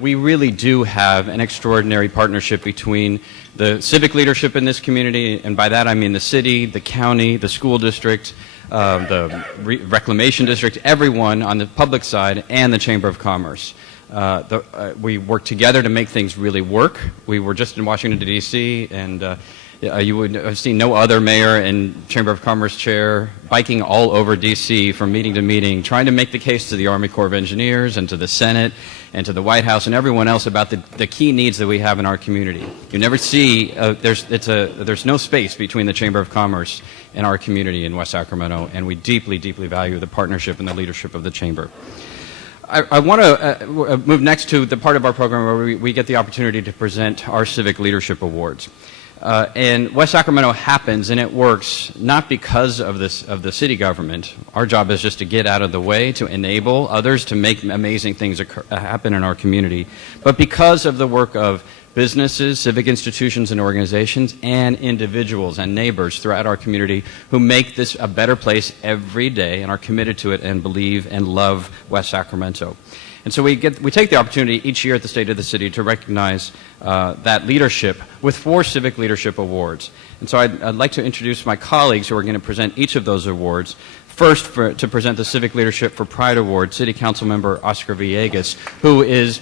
We really do have an extraordinary partnership between the civic leadership in this community, and by that I mean the city, the county, the school district, the reclamation district, everyone on the public side, and the Chamber of Commerce. We work together to make things really work. We were just in Washington, D.C., and you would have seen no other mayor and Chamber of Commerce chair biking all over D.C. from meeting to meeting, trying to make the case to the Army Corps of Engineers and to the Senate and to the White House and everyone else about the key needs that we have in our community. You never see, there's no space between the Chamber of Commerce and our community in West Sacramento, and we deeply, deeply value the partnership and the leadership of the Chamber. I want to move next to the part of our program where we get the opportunity to present our Civic Leadership Awards. And West Sacramento happens and it works not because of the city government. Our job is just to get out of the way, to enable others to make amazing things happen in our community, but because of the work of businesses, civic institutions and organizations, and individuals and neighbors throughout our community who make this a better place every day and are committed to it and believe and love West Sacramento. And so we take the opportunity each year at the State of the City to recognize that leadership with 4 Civic Leadership Awards. And so I'd like to introduce my colleagues who are going to present each of those awards. First, to present the Civic Leadership for Pride Award, City Council Member Oscar Villegas, who is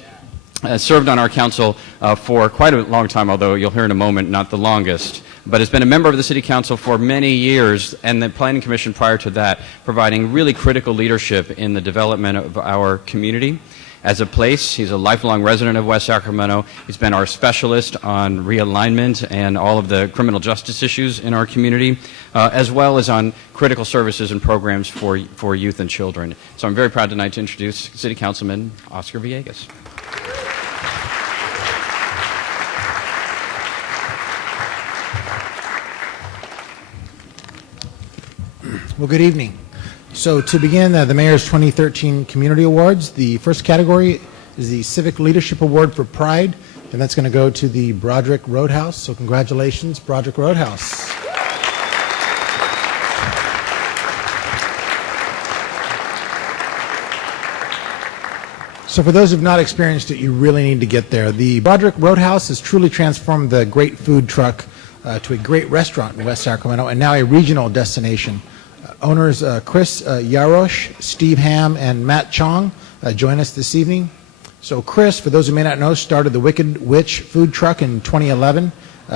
served on our council for quite a long time, although you'll hear in a moment, not the longest, but has been a member of the City Council for many years, and the Planning Commission prior to that, providing really critical leadership in the development of our community as a place. He's a lifelong resident of West Sacramento. He's been our specialist on realignment and all of the criminal justice issues in our community, as well as on critical services and programs for youth and children. So I'm very proud tonight to introduce City Councilman Oscar Villegas. Well, good evening. So to begin the Mayor's 2013 Community Awards, the first category is the Civic Leadership Award for Pride, and that's going to go to the Broderick Roadhouse. So congratulations, Broderick Roadhouse. So for those who have not experienced it, you really need to get there. The Broderick Roadhouse has truly transformed the great food truck to a great restaurant in West Sacramento and now a regional destination. Owners Chris Yarosh, Steve Ham, and Matt Chong join us this evening. So Chris, for those who may not know, started the Wicked Witch food truck in 2011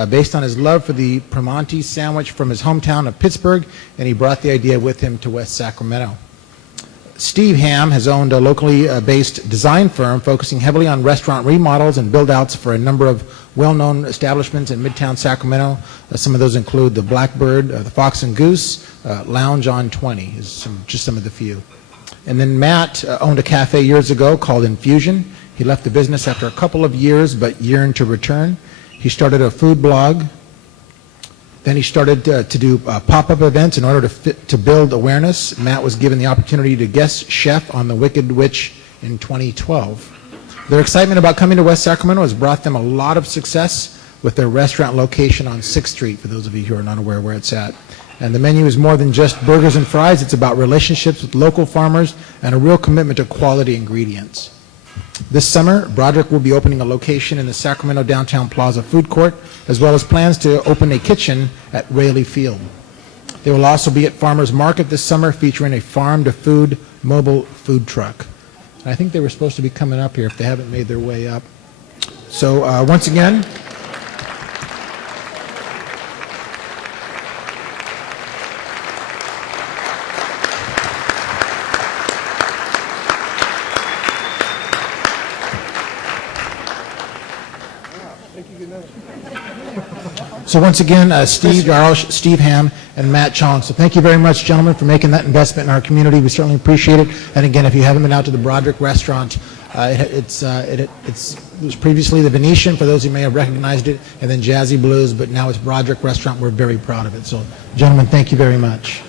based on his love for the Primanti sandwich from his hometown of Pittsburgh, and he brought the idea with him to West Sacramento. Steve Ham has owned a locally based design firm focusing heavily on restaurant remodels and build-outs for a number of well-known establishments in Midtown Sacramento. Some of those include the Blackbird, the Fox and Goose, Lounge on 20, is just some of the few. And then Matt owned a cafe years ago called Infusion. He left the business after a couple of years but yearned to return. He started a food blog. Then he started to do pop-up events in order to build awareness. Matt was given the opportunity to guest chef on the Wicked Witch in 2012. Their excitement about coming to West Sacramento has brought them a lot of success with their restaurant location on 6th Street, for those of you who are not aware where it's at. And the menu is more than just burgers and fries. It's about relationships with local farmers and a real commitment to quality ingredients. This summer, Broderick will be opening a location in the Sacramento Downtown Plaza Food Court, as well as plans to open a kitchen at Raley Field. They will also be at Farmers Market this summer, featuring a farm-to-food mobile food truck. And I think they were supposed to be coming up here if they haven't made their way up. So once again, Steve Yarosh, Steve Ham, and Matt Chong. So thank you very much, gentlemen, for making that investment in our community. We certainly appreciate it. And again, if you haven't been out to the Broderick restaurant, it was previously the Venetian, for those who may have recognized it, and then Jazzy Blues, but now it's Broderick Restaurant. We're very proud of it. So, gentlemen, thank you very much.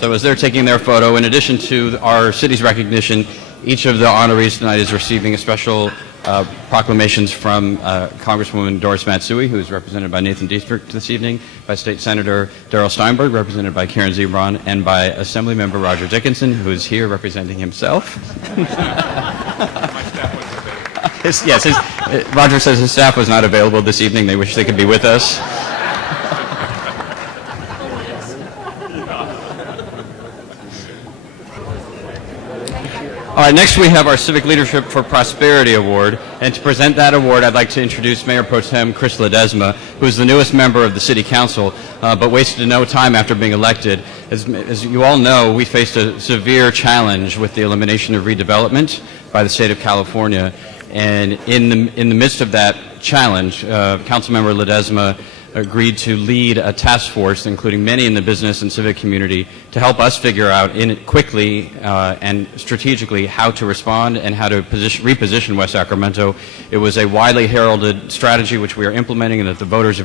So as they're taking their photo, in addition to our city's recognition, each of the honorees tonight is receiving a special proclamations from Congresswoman Doris Matsui, who is represented by Nathan Dietrich this evening, by State Senator Darrell Steinberg, represented by Karen Zebron, and by Assemblymember Roger Dickinson, who is here representing himself. Roger says his staff was not available this evening. They wish they could be with us. All right, next we have our Civic Leadership for Prosperity Award, and to present that award, I'd like to introduce Mayor Pro Tem Chris Ledesma, who is the newest member of the City Council, but wasted no time after being elected. As you all know, we faced a severe challenge with the elimination of redevelopment by the state of California, and in the midst of that challenge, Councilmember Ledesma agreed to lead a task force, including many in the business and civic community, to help us figure out quickly and strategically how to respond and how to reposition West Sacramento. It was a widely heralded strategy which we are implementing and that the voters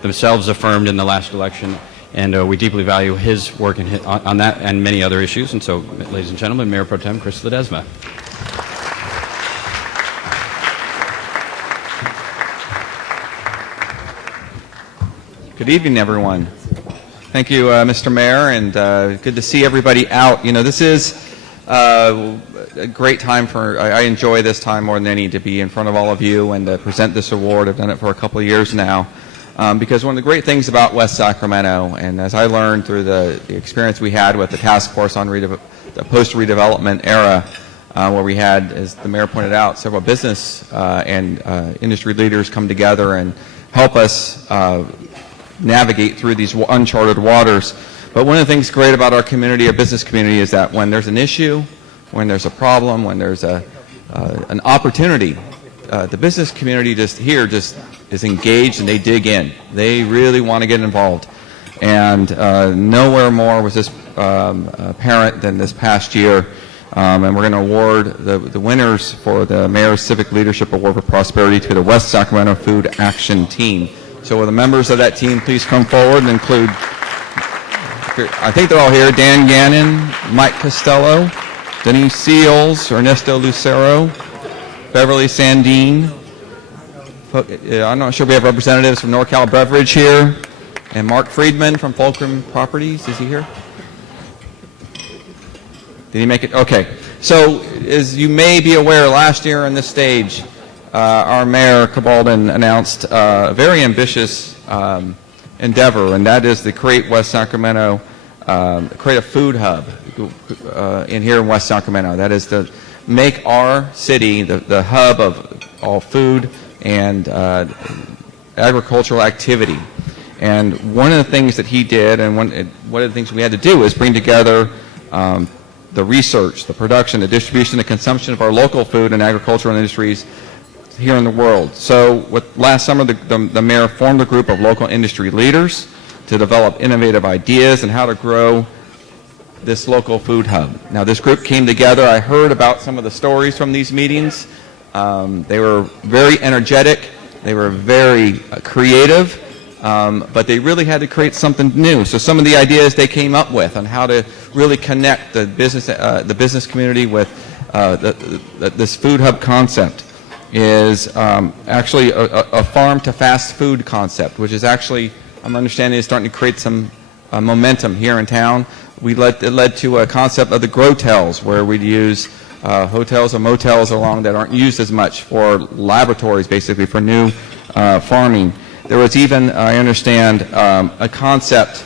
themselves affirmed in the last election. And we deeply value his work on that and many other issues. And so, ladies and gentlemen, Mayor Pro Tem Chris Ledesma. Good evening, everyone. Thank you, Mr. Mayor, and good to see everybody out. You know, this is a great time I enjoy this time more than any to be in front of all of you and to present this award. I've done it for a couple of years now because one of the great things about West Sacramento, and as I learned through the experience we had with the task force on the post-redevelopment era, where we had, as the mayor pointed out, several business and industry leaders come together and help us navigate through these uncharted waters. But one of the things great about our community, our business community, is that when there's an issue, when there's a problem, when there's an opportunity, the business community just is engaged and they dig in. They really want to get involved. And nowhere more was this apparent than this past year. And we're going to award the winners for the Mayor's Civic Leadership Award for Prosperity to the West Sacramento Food Action Team. So will the members of that team please come forward and include, I think they're all here, Dan Gannon, Mike Costello, Denise Seals, Ernesto Lucero, Beverly Sandine. I'm not sure we have representatives from NorCal Beverage here, and Mark Friedman from Fulcrum Properties. Is he here? Did he make it? Okay. So as you may be aware, last year on this stage, our mayor, Cabaldon, announced a very ambitious endeavor, and that is to create West Sacramento, create a food hub here in West Sacramento. That is to make our city the hub of all food and agricultural activity. And one of the things that he did, and one of the things we had to do, is bring together the research, the production, the distribution, the consumption of our local food and agricultural industries here in the world. So last summer, the mayor formed a group of local industry leaders to develop innovative ideas and how to grow this local food hub. Now, this group came together. I heard about some of the stories from these meetings. They were very energetic. They were very creative, but they really had to create something new. So some of the ideas they came up with on how to really connect the business community with this food hub concept is actually a farm to fast food concept, which is actually, I'm understanding, is starting to create some momentum here in town. It led to a concept of the grotels, where we'd use hotels or motels along that aren't used as much for laboratories, basically, for new farming. There was even, I understand, a concept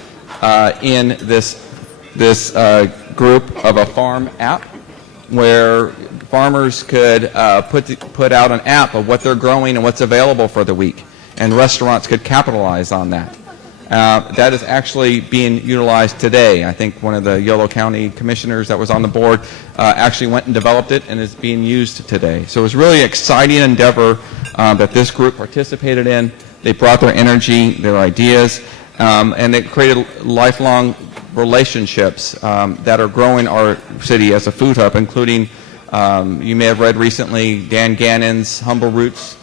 in this group of a farm app where farmers could put out an app of what they're growing and what's available for the week, and restaurants could capitalize on that. That is actually being utilized today. I think one of the Yolo County commissioners that was on the board actually went and developed it and is being used today. So it was really an exciting endeavor that this group participated in. They brought their energy, their ideas, and they created lifelong relationships that are growing our city as a food hub, including, you may have read recently, Dan Gannon's Humble Roots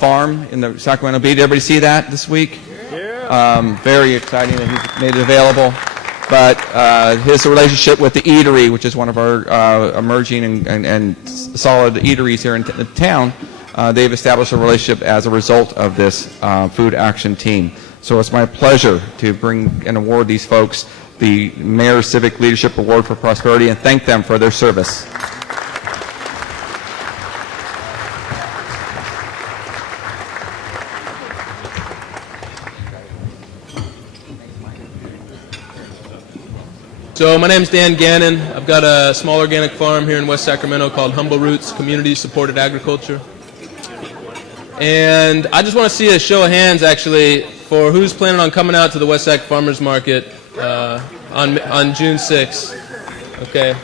farm in the Sacramento Bee. Did everybody see that this week? Very exciting that he's made it available. But his relationship with the eatery, which is one of our emerging and solid eateries here in town, they've established a relationship as a result of this food action team. So it's my pleasure to bring and award these folks the Mayor's Civic Leadership Award for Prosperity and thank them for their service. So my name's Dan Gannon. I've got a small organic farm here in West Sacramento called Humble Roots Community Supported Agriculture. And I just want to see a show of hands, actually, for who's planning on coming out to the West Sac Farmers Market on June 6th. Okay.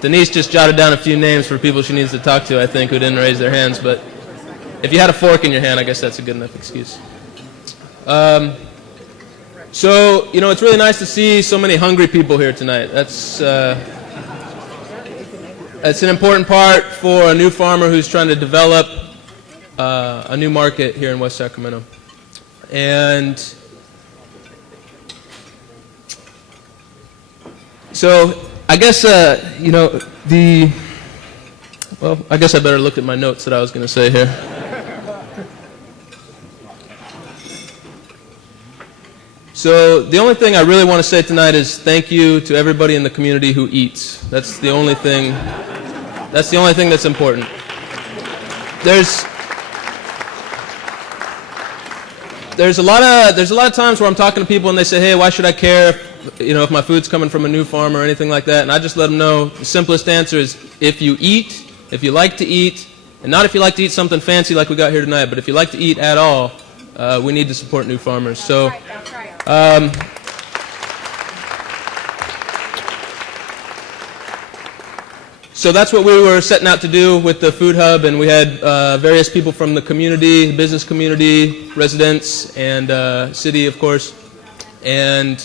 Denise just jotted down a few names for people she needs to talk to, I think, who didn't raise their hands. But if you had a fork in your hand, I guess that's a good enough excuse. So, you know, it's really nice to see so many hungry people here tonight. That's an important part for a new farmer who's trying to develop a new market here in West Sacramento. And so, I guess, you know, well, I guess I better look at my notes that I was going to say here. So the only thing I really want to say tonight is thank you to everybody in the community who eats. That's the only thing. That's the only thing that's important. There's a lot of times where I'm talking to people and they say, "Hey, why should I care if my food's coming from a new farm or anything like that?" And I just let them know the simplest answer is if you eat, if you like to eat, and not if you like to eat something fancy like we got here tonight, but if you like to eat at all, we need to support new farmers. So. So that's what we were setting out to do with the Food Hub, and we had various people from the community, business community, residents, and city, of course. And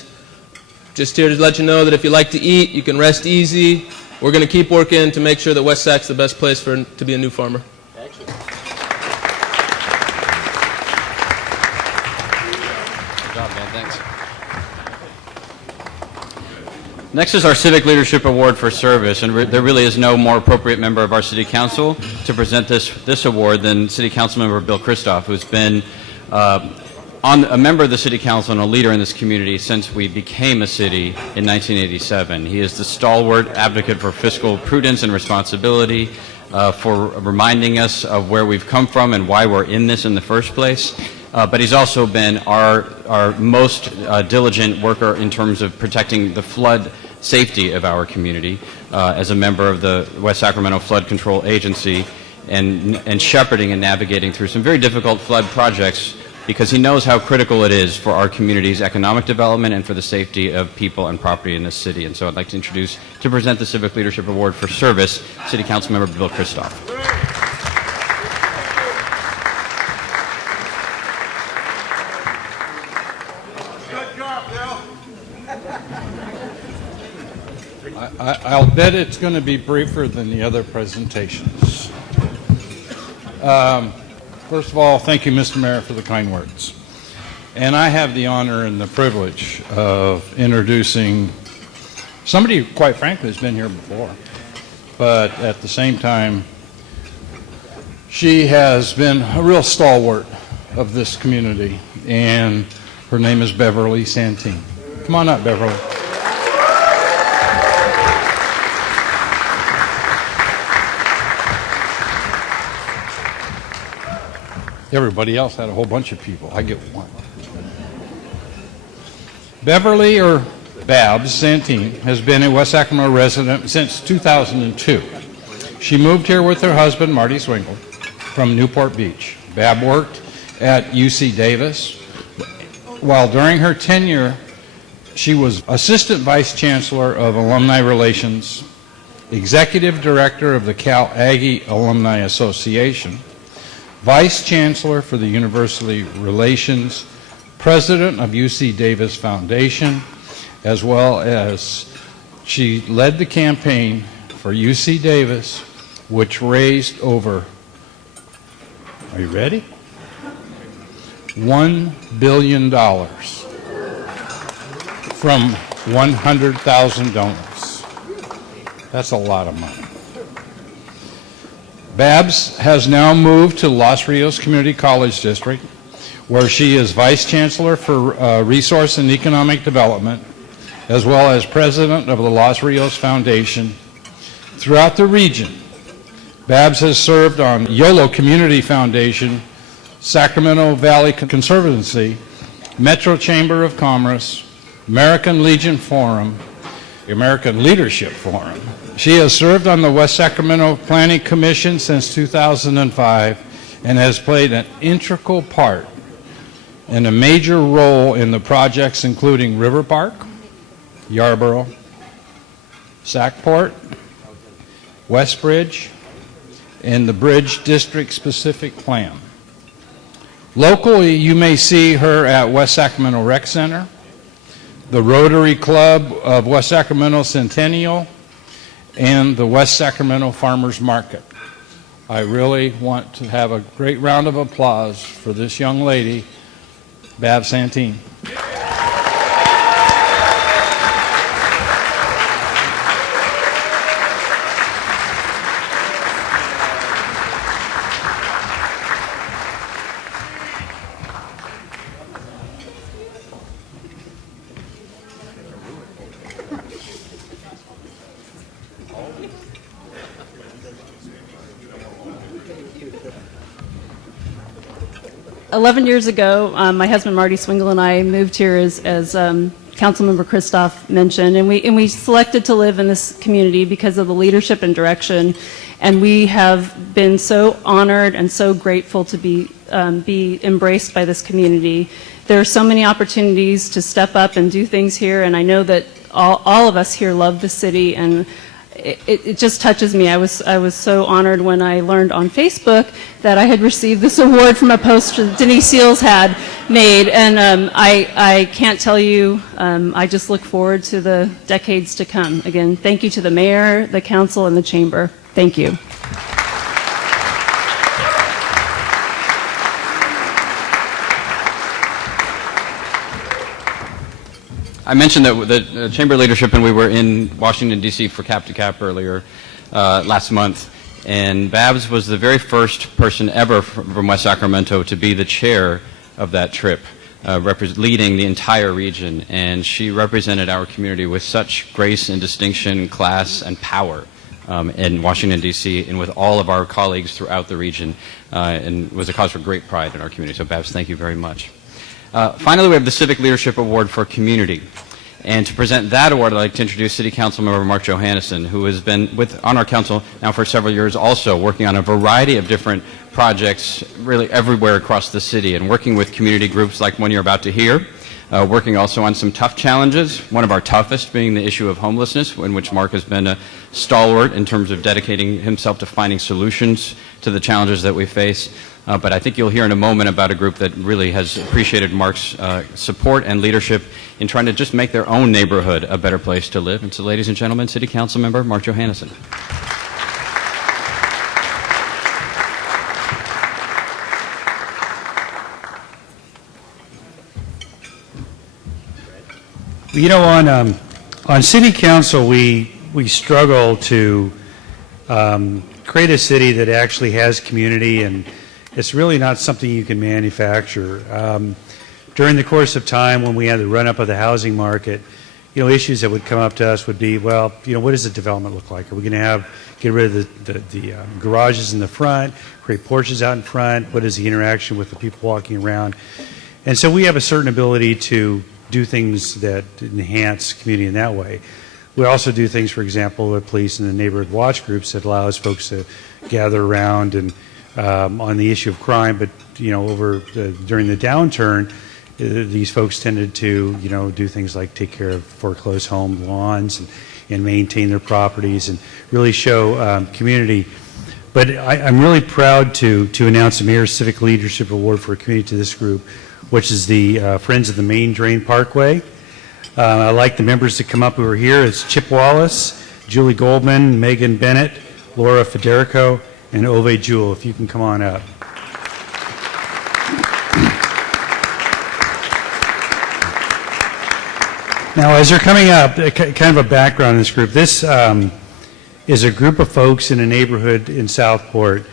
just here to let you know that if you like to eat, you can rest easy. We're going to keep working to make sure that West Sac's the best place to be a new farmer. Next is our Civic Leadership Award for Service, and there really is no more appropriate member of our City Council to present this award than City Council Member Bill Christoph, who's been a member of the City Council and a leader in this community since we became a city in 1987. He is the stalwart advocate for fiscal prudence and responsibility, for reminding us of where we've come from and why we're in this in the first place. But he's also been our most diligent worker in terms of protecting the flood safety of our community as a member of the West Sacramento Flood Control Agency and shepherding and navigating through some very difficult flood projects because he knows how critical it is for our community's economic development and for the safety of people and property in this city. And so I'd like to present the Civic Leadership Award for Service, City Council Member Bill Christoph. I'll bet it's going to be briefer than the other presentations. First of all, thank you, Mr. Mayor, for the kind words. And I have the honor and the privilege of introducing somebody who, quite frankly, has been here before. But at the same time, she has been a real stalwart of this community, and her name is Beverly Santine. Come on up, Beverly. Everybody else had a whole bunch of people. I get one. Beverly, or Babs Santine, has been a West Sacramento resident since 2002. She moved here with her husband, Marty Swingle, from Newport Beach. Bab worked at UC Davis. While during her tenure, she was Assistant Vice Chancellor of Alumni Relations, Executive Director of the Cal Aggie Alumni Association, Vice Chancellor for the University Relations, President of UC Davis Foundation, as well as she led the campaign for UC Davis, which raised over, are you ready? $1 billion from 100,000 donors. That's a lot of money. Babs has now moved to Los Rios Community College District, where she is Vice Chancellor for Resource and Economic Development, as well as President of the Los Rios Foundation. Throughout the region, Babs has served on YOLO Community Foundation, Sacramento Valley Conservancy, Metro Chamber of Commerce, American Legion Forum, the American Leadership Forum. She has served on the West Sacramento Planning Commission since 2005 and has played an integral part and a major role in the projects including River Park, Yarborough, Sackport, West Bridge, and the Bridge District Specific Plan. Locally, you may see her at West Sacramento Rec Center, the Rotary Club of West Sacramento Centennial, and the West Sacramento Farmers Market. I really want to have a great round of applause for this young lady, Bab Santine. Years ago, my husband Marty Swingle and I moved here as Councilmember Christoph mentioned, and we selected to live in this community because of the leadership and direction, and we have been so honored and so grateful to be embraced by this community. There are so many opportunities to step up and do things here, and I know that all of us here love the city, and it just touches me. I was so honored when I learned on Facebook that I had received this award from a post that Denise Seals had made, and I can't tell you, I just look forward to the decades to come. Again, thank you to the mayor, the council, and the chamber. Thank you. I mentioned that the chamber leadership and we were in Washington, D.C. for Cap to Cap earlier last month, and Babs was the very first person ever from West Sacramento to be the chair of that trip, leading the entire region, and she represented our community with such grace and distinction, class, and power in Washington, D.C., and with all of our colleagues throughout the region, and was a cause for great pride in our community. So Babs, thank you very much. Finally, we have the Civic Leadership Award for Community. And to present that award, I'd like to introduce City Council Member Mark Johannesson, who has been on our council now for several years also, working on a variety of different projects really everywhere across the city, and working with community groups like one you're about to hear, working also on some tough challenges, one of our toughest being the issue of homelessness, in which Mark has been a stalwart in terms of dedicating himself to finding solutions to the challenges that we face. But I think you'll hear in a moment about a group that really has appreciated Mark's support and leadership in trying to just make their own neighborhood a better place to live. And so, ladies and gentlemen, City Council Member Mark Johannesson. You know, on City Council, we struggle to create a city that actually has community, and it's really not something you can manufacture. During the course of time, when we had the run-up of the housing market, you know, issues that would come up to us would be, well, you know, what does the development look like? Are we going to get rid of the garages in the front, create porches out in front? What is the interaction with the people walking around? And so we have a certain ability to do things that enhance community in that way. We also do things, for example, with police and the neighborhood watch groups that allows folks to gather around and on the issue of crime. But you know, during the downturn, these folks tended to, you know, do things like take care of foreclosed home lawns and maintain their properties and really show community. But I'm really proud to announce the Mayor's Civic Leadership Award for a community to this group, which is the Friends of the Main Drain Parkway. I'd like the members to come up who are here. It's Chip Wallace, Julie Goldman, Megan Bennett, Laura Federico, and Ove Jewell, if you can come on up. Now, as they're coming up, kind of a background in this group. This is a group of folks in a neighborhood in Southport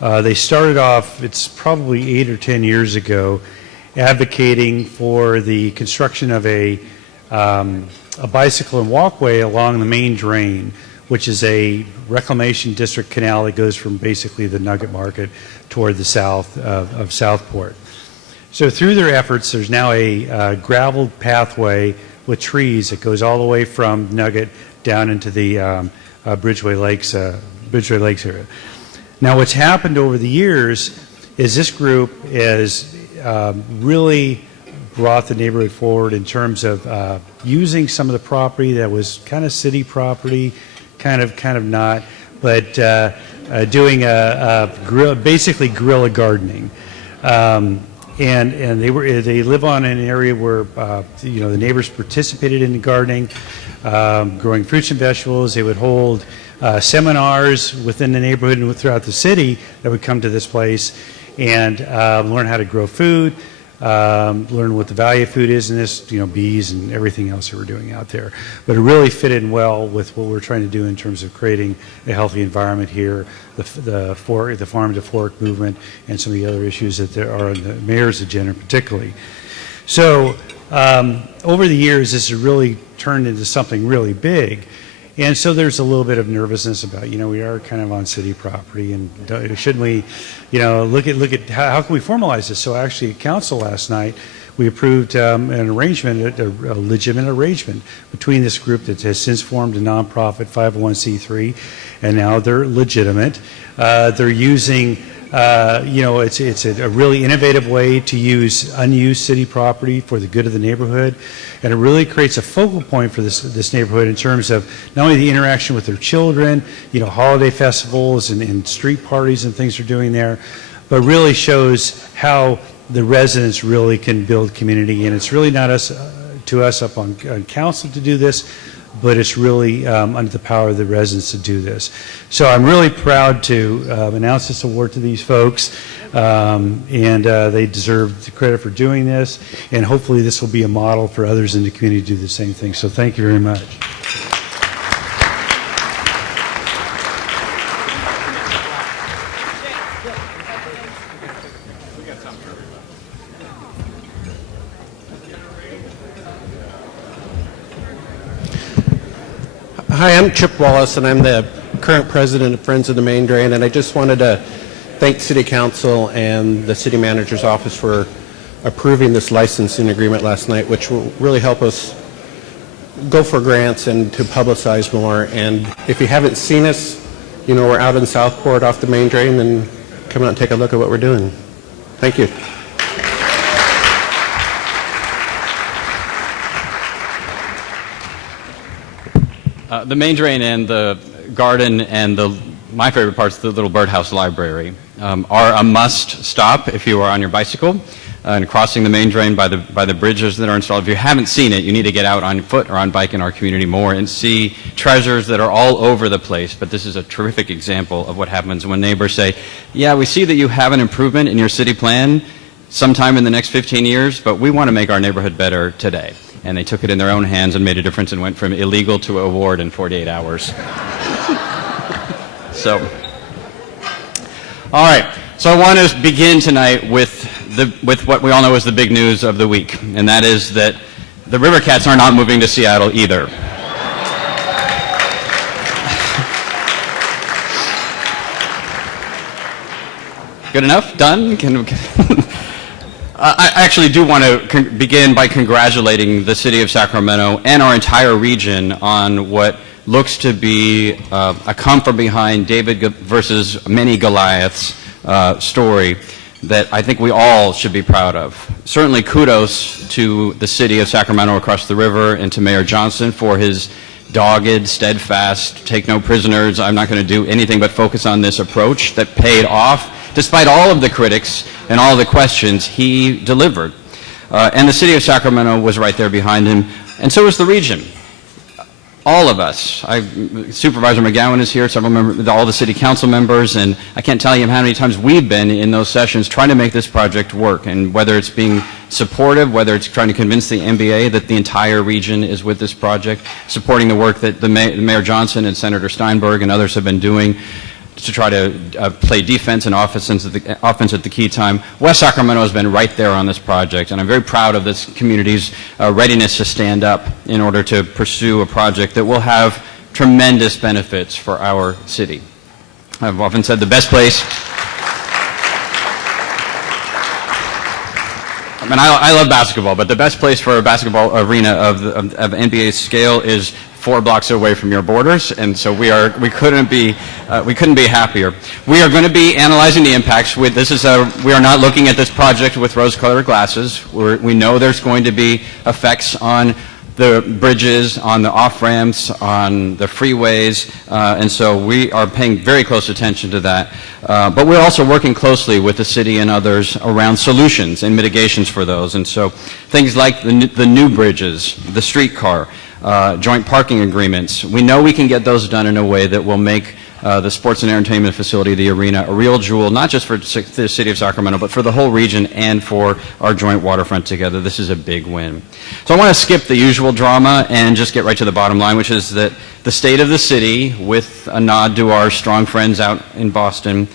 They started off, it's probably 8 or 10 years ago, advocating for the construction of a bicycle and walkway along the main drain, which is a reclamation district canal that goes from basically the Nugget Market toward the south of Southport. So through their efforts, there's now a gravel pathway with trees that goes all the way from Nugget down into the Bridgeway Lakes area. Now, what's happened over the years is this group has really brought the neighborhood forward in terms of using some of the property that was kind of city property, kind of not, but doing basically guerrilla gardening. And they live on an area where the neighbors participated in the gardening, growing fruits and vegetables. They would hold seminars within the neighborhood and throughout the city that would come to this place and learn how to grow food, learn what the value of food is in this, bees and everything else that we're doing out there. But it really fit in well with what we're trying to do in terms of creating a healthy environment here, the farm to fork movement, and some of the other issues that there are on the mayor's agenda particularly. So over the years, this has really turned into something really big. And so there's a little bit of nervousness about, we are kind of on city property, and shouldn't we, look at how can we formalize this? So actually at council last night, we approved an arrangement, a legitimate arrangement between this group that has since formed a nonprofit 501c3, and now they're legitimate. They're using, it's a really innovative way to use unused city property for the good of the neighborhood, and it really creates a focal point for this neighborhood in terms of not only the interaction with their children, holiday festivals and street parties and things they're doing there, but really shows how the residents really can build community. And it's really not to us up on council to do this, but it's really under the power of the residents to do this. So I'm really proud to announce this award to these folks, and they deserve the credit for doing this, and hopefully this will be a model for others in the community to do the same thing. So thank you very much. Hi, I'm Chip Wallace, and I'm the current president of Friends of the Main Drain, and I just wanted to thank City Council and the City Manager's Office for approving this licensing agreement last night, which will really help us go for grants and to publicize more. And if you haven't seen us, we're out in Southport off the Main Drain, then come out and take a look at what we're doing. Thank you. The main drain and the garden and my favorite parts, the little birdhouse library, are a must stop if you are on your bicycle and crossing the main drain by the bridges that are installed. If you haven't seen it, you need to get out on foot or on bike in our community more and see treasures that are all over the place. But this is a terrific example of what happens when neighbors say, yeah, we see that you have an improvement in your city plan sometime in the next 15 years, but we want to make our neighborhood better today. And they took it in their own hands and made a difference and went from illegal to award in 48 hours. So, all right. So I want to begin tonight with what we all know is the big news of the week, and that is that the River Cats are not moving to Seattle either. Good enough? Done? I actually do want to begin by congratulating the city of Sacramento and our entire region on what looks to be a come from behind David versus many Goliaths story that I think we all should be proud of. Certainly kudos to the city of Sacramento across the river and to Mayor Johnson for his dogged, steadfast, take no prisoners, I'm not going to do anything but focus on this approach that paid off. Despite all of the critics and all of the questions, he delivered. And the city of Sacramento was right there behind him, and so was the region. All of us. Supervisor McGowan is here, several members, all the city council members, and I can't tell you how many times we've been in those sessions trying to make this project work, and whether it's being supportive, whether it's trying to convince the NBA that the entire region is with this project, supporting the work that the Mayor Johnson and Senator Steinberg and others have been doing. to try to play defense and offense at the key time. West Sacramento has been right there on this project, and I'm very proud of this community's readiness to stand up in order to pursue a project that will have tremendous benefits for our city. I've often said the best place. I mean, I love basketball, but the best place for a basketball arena of NBA scale is 4 blocks away from your borders, and so we couldn't be happier. We are going to be analyzing the impacts. We are not looking at this project with rose-colored glasses. We know there's going to be effects on the bridges, on the off-ramps, on the freeways, and so we are paying very close attention to that. But we're also working closely with the city and others around solutions and mitigations for those. And so things like the new bridges, the streetcar, joint parking agreements, we know we can get those done in a way that will make the sports and entertainment facility, the arena, a real jewel, not just for the city of Sacramento, but for the whole region and for our joint waterfront together. This is a big win. So I want to skip the usual drama and just get right to the bottom line, which is that the state of the city, with a nod to our strong friends out in Boston,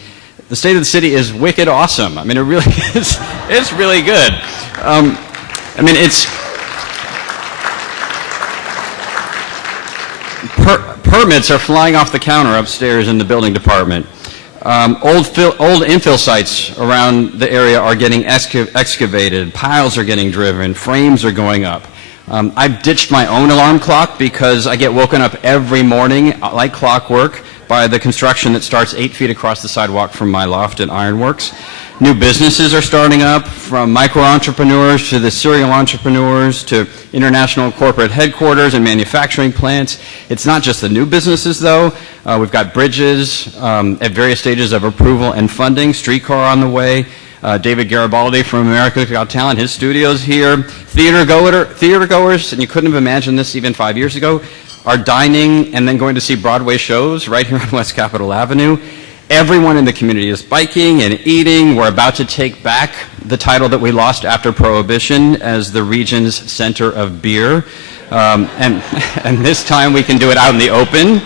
the state of the city is wicked awesome. I mean, it really is. It's really good. I mean, it's... Permits are flying off the counter upstairs in the building department. Old infill sites around the area are getting excavated. Piles are getting driven. Frames are going up. I've ditched my own alarm clock because I get woken up every morning like clockwork by the construction that starts 8 feet across the sidewalk from my loft at Ironworks. New businesses are starting up, from micro-entrepreneurs to the serial entrepreneurs to international corporate headquarters and manufacturing plants. It's not just the new businesses, though. We've got bridges at various stages of approval and funding, streetcar on the way. David Garibaldi from America's Got Talent, his studio's here. Theater goers, and you couldn't have imagined this even 5 years ago, are dining and then going to see Broadway shows right here on West Capitol Avenue. Everyone in the community is biking and eating. We're about to take back the title that we lost after Prohibition as the region's center of beer. And this time we can do it out in the open.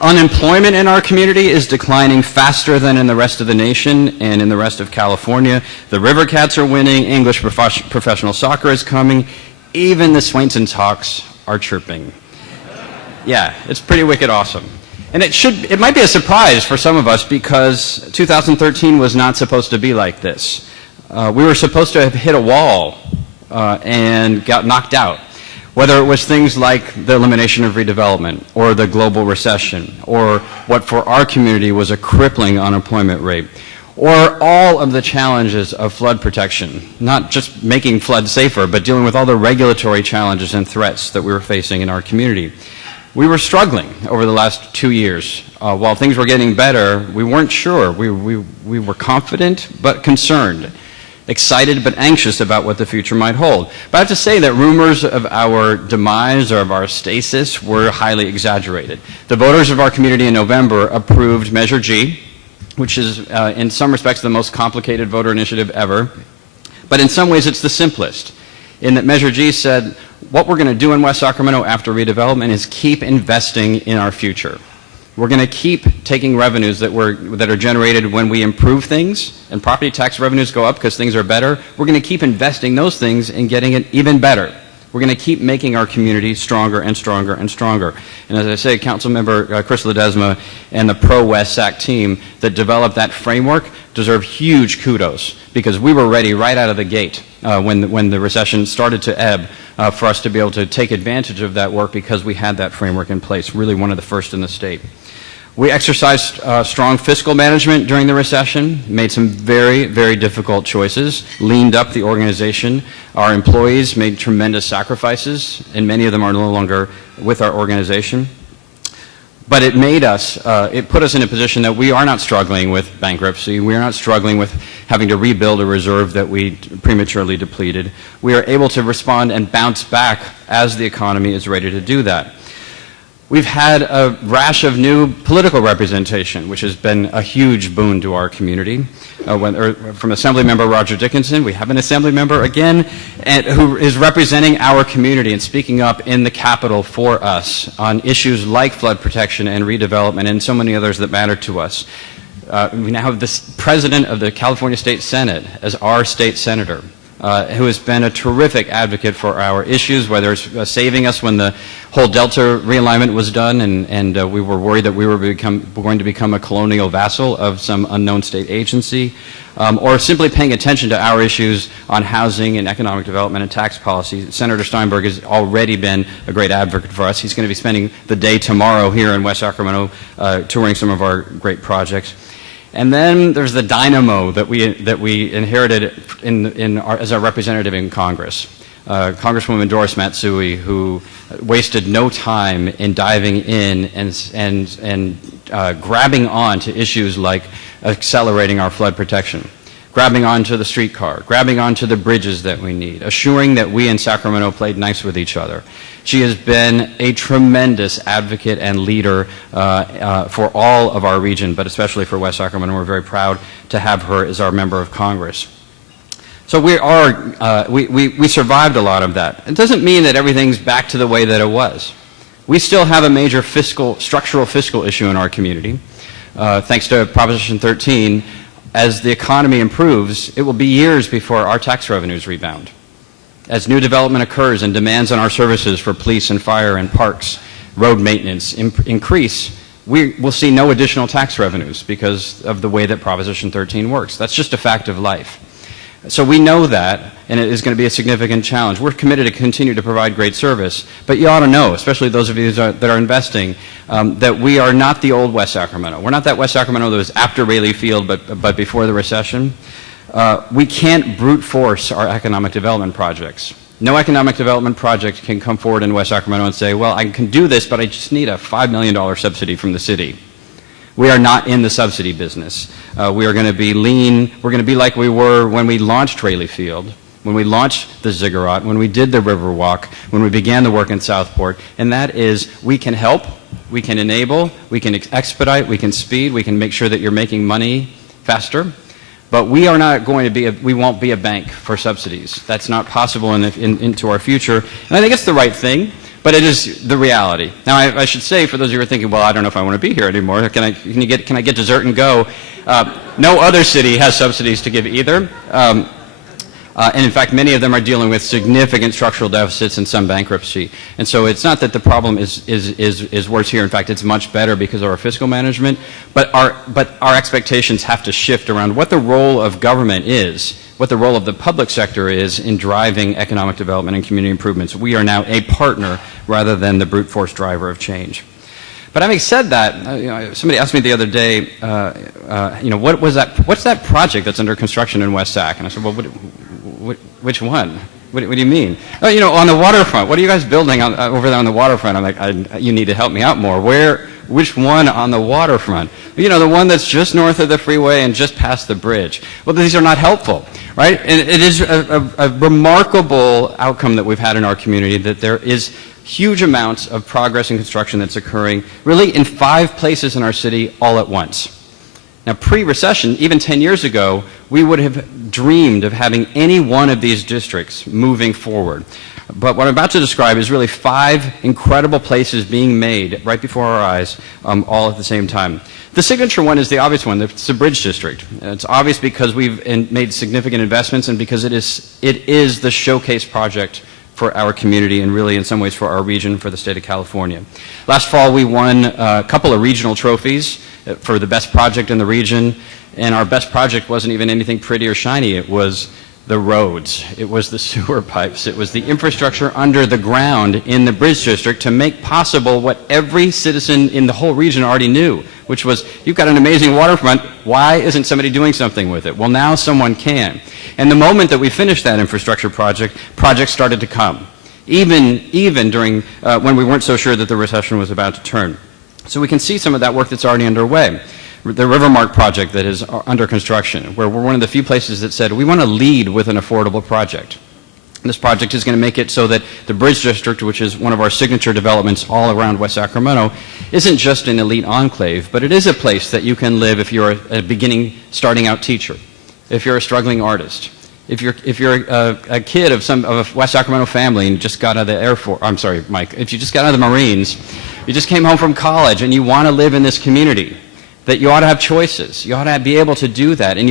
Unemployment in our community is declining faster than in the rest of the nation and in the rest of California. The River Cats are winning. English professional soccer is coming. Even the Swainson's Hawks are chirping. Yeah, it's pretty wicked awesome. And it might be a surprise for some of us because 2013 was not supposed to be like this. We were supposed to have hit a wall and got knocked out. Whether it was things like the elimination of redevelopment or the global recession or what for our community was a crippling unemployment rate or all of the challenges of flood protection, not just making floods safer, but dealing with all the regulatory challenges and threats that we were facing in our community. We were struggling over the last 2 years. While things were getting better, we weren't sure. We were confident but concerned, excited but anxious about what the future might hold. But I have to say that rumors of our demise or of our stasis were highly exaggerated. The voters of our community in November approved Measure G, which is in some respects the most complicated voter initiative ever, but in some ways it's the simplest, in that Measure G said, what we're going to do in West Sacramento after redevelopment is keep investing in our future. We're going to keep taking revenues that are generated when we improve things, and property tax revenues go up because things are better. We're going to keep investing those things and getting it even better. We're going to keep making our community stronger and stronger and stronger. And as I say, Councilmember Chris Ledesma and the pro-West Sac team that developed that framework deserve huge kudos because we were ready right out of the gate when the recession started to ebb for us to be able to take advantage of that work because we had that framework in place, really one of the first in the state. We exercised strong fiscal management during the recession, made some very, very difficult choices, leaned up the organization. Our employees made tremendous sacrifices, and many of them are no longer with our organization. But it put us in a position that we are not struggling with bankruptcy. We are not struggling with having to rebuild a reserve that we prematurely depleted. We are able to respond and bounce back as the economy is ready to do that. We've had a rash of new political representation, which has been a huge boon to our community. From Assemblymember Roger Dickinson, we have an Assemblymember again who is representing our community and speaking up in the Capitol for us on issues like flood protection and redevelopment and so many others that matter to us. We now have the President of the California State Senate as our state senator, who has been a terrific advocate for our issues, whether it's saving us when the whole Delta realignment was done and we were worried that we were going to become a colonial vassal of some unknown state agency, or simply paying attention to our issues on housing and economic development and tax policy. Senator Steinberg has already been a great advocate for us. He's going to be spending the day tomorrow here in West Sacramento touring some of our great projects. And then there's the dynamo that we inherited as our representative in Congress, Congresswoman Doris Matsui, who wasted no time in diving in and grabbing on to issues like accelerating our flood protection, grabbing onto the streetcar, grabbing onto the bridges that we need, assuring that we in Sacramento played nice with each other. She has been a tremendous advocate and leader for all of our region, but especially for West Sacramento. We're very proud to have her as our member of Congress. So we survived a lot of that. It doesn't mean that everything's back to the way that it was. We still have a major structural fiscal issue in our community. Thanks to Proposition 13, as the economy improves, it will be years before our tax revenues rebound. As new development occurs and demands on our services for police and fire and parks, road maintenance increase, we will see no additional tax revenues because of the way that Proposition 13 works. That's just a fact of life. So we know that, and it is going to be a significant challenge. We're committed to continue to provide great service, but you ought to know, especially those of you that are investing, that we are not the old West Sacramento. We're not that West Sacramento that was after Rayleigh Field but before the recession. We can't brute force our economic development projects. No economic development project can come forward in West Sacramento and say, well, I can do this, but I just need a $5 million subsidy from the city. We are not in the subsidy business. We are going to be lean. We're going to be like we were when we launched Rayleigh Field, when we launched the Ziggurat, when we did the Riverwalk, when we began the work in Southport, and that is we can help, we can enable, we can expedite, we can speed, we can make sure that you're making money faster. But we are not going to be we won't be a bank for subsidies. That's not possible into our future. And I think it's the right thing, but it is the reality. Now, I should say, for those of you who are thinking, well, I don't know if I want to be here anymore. Can I get dessert and go? No other city has subsidies to give either. And in fact, many of them are dealing with significant structural deficits and some bankruptcy. And so it's not that the problem is worse here. In fact, it's much better because of our fiscal management. But our expectations have to shift around what the role of government is, what the role of the public sector is in driving economic development and community improvements. We are now a partner rather than the brute force driver of change. But having said that, somebody asked me the other day, what's that project that's under construction in West Sac? And I said, well, which one? What do you mean? Oh, on the waterfront. What are you guys building over there on the waterfront? I'm like, you need to help me out more. Which one on the waterfront? The one that's just north of the freeway and just past the bridge. Well, these are not helpful, right? And it is a remarkable outcome that we've had in our community that there is huge amounts of progress and construction that's occurring really in 5 places in our city all at once. Now, pre-recession, even 10 years ago, we would have dreamed of having any one of these districts moving forward. But what I'm about to describe is really 5 incredible places being made right before our eyes, all at the same time. The signature one is the obvious one. It's the Bridge District. It's obvious because we've made significant investments and because it is the showcase project for our community and really in some ways for our region, for the state of California. Last fall we won a couple of regional trophies for the best project in the region, and our best project wasn't even anything pretty or shiny. It was the roads, it was the sewer pipes, it was the infrastructure under the ground in the Bridge District to make possible what every citizen in the whole region already knew, which was, you've got an amazing waterfront, why isn't somebody doing something with it? Well, now someone can. And the moment that we finished that infrastructure project, projects started to come, even during when we weren't so sure that the recession was about to turn. So we can see some of that work that's already underway. The Rivermark project that is under construction, where we're one of the few places that said we want to lead with an affordable project. This project is going to make it so that the Bridge District, which is one of our signature developments all around West Sacramento, isn't just an elite enclave, but it is a place that you can live if you're a beginning, starting out teacher, if you're a struggling artist, if you're a kid of a West Sacramento family and just got out of the Air Force. I'm sorry, Mike. If you just got out of the Marines, you just came home from college and you want to live in this community, that you ought to have choices. You ought to be able to do that, and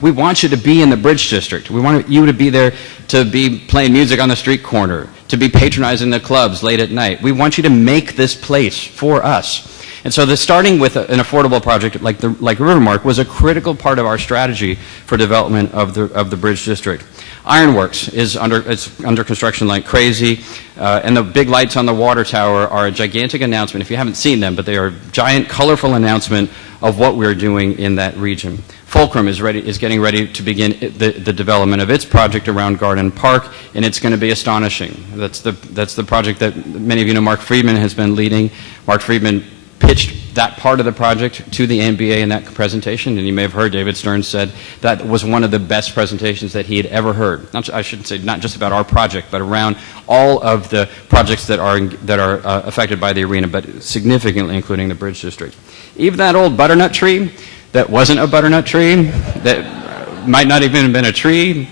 we want you to be in the Bridge District. We want you to be there, to be playing music on the street corner, to be patronizing the clubs late at night. We want you to make this place for us. And so starting with an affordable project like Rivermark was a critical part of our strategy for development of the Bridge District. Ironworks is under construction like crazy, and the big lights on the water tower are a gigantic announcement. If you haven't seen them, but they are a giant, colorful announcement of what we're doing in that region. Fulcrum is getting ready to begin the development of its project around Garden Park, and it's going to be astonishing. That's the project that many of you know Mark Friedman has been leading. Mark Friedman pitched that part of the project to the NBA in that presentation, and you may have heard David Stern said that was one of the best presentations that he had ever heard. I shouldn't say not just about our project, but around all of the projects that are affected by the arena, but significantly including the Bridge District. Even that old butternut tree that wasn't a butternut tree, that might not even have been a tree,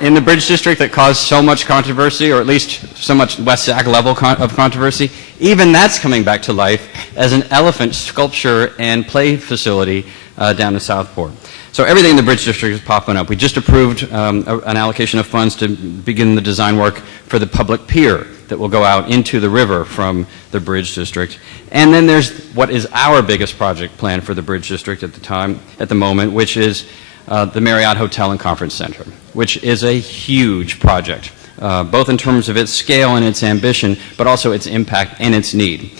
in the Bridge District that caused so much controversy, or at least so much West Sac level of controversy, even that's coming back to life as an elephant sculpture and play facility down in Southport. So everything in the Bridge District is popping up. We just approved an allocation of funds to begin the design work for the public pier that will go out into the river from the Bridge District. And then there's what is our biggest project plan for the Bridge District at the moment, which is the Marriott Hotel and Conference Center, which is a huge project, both in terms of its scale and its ambition, but also its impact and its need.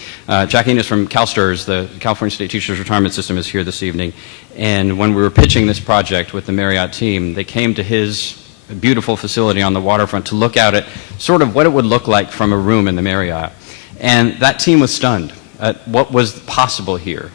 Jack Enos from CalSTRS, the California State Teachers Retirement System, is here this evening. And when we were pitching this project with the Marriott team, they came to his beautiful facility on the waterfront to look out at sort of what it would look like from a room in the Marriott. And that team was stunned at what was possible here,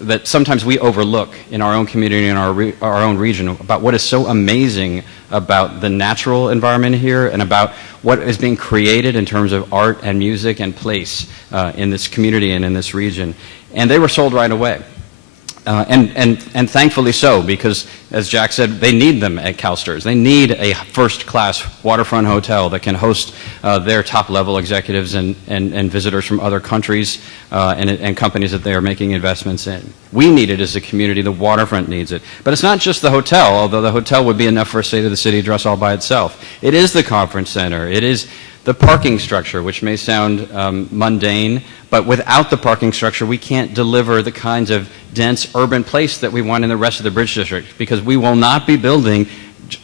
that sometimes we overlook in our own community and our own region, about what is so amazing about the natural environment here and about what is being created in terms of art and music and place in this community and in this region. And they were sold right away. And thankfully so, because as Jack said, they need them at CalSTRS. They need a first-class waterfront hotel that can host their top-level executives and visitors from other countries and companies that they are making investments in. We need it as a community. The waterfront needs it. But it's not just the hotel, although the hotel would be enough for a State of the City address all by itself. It is the conference center. It is the parking structure, which may sound mundane, but without the parking structure, we can't deliver the kinds of dense urban place that we want in the rest of the Bridge District, because we will not be building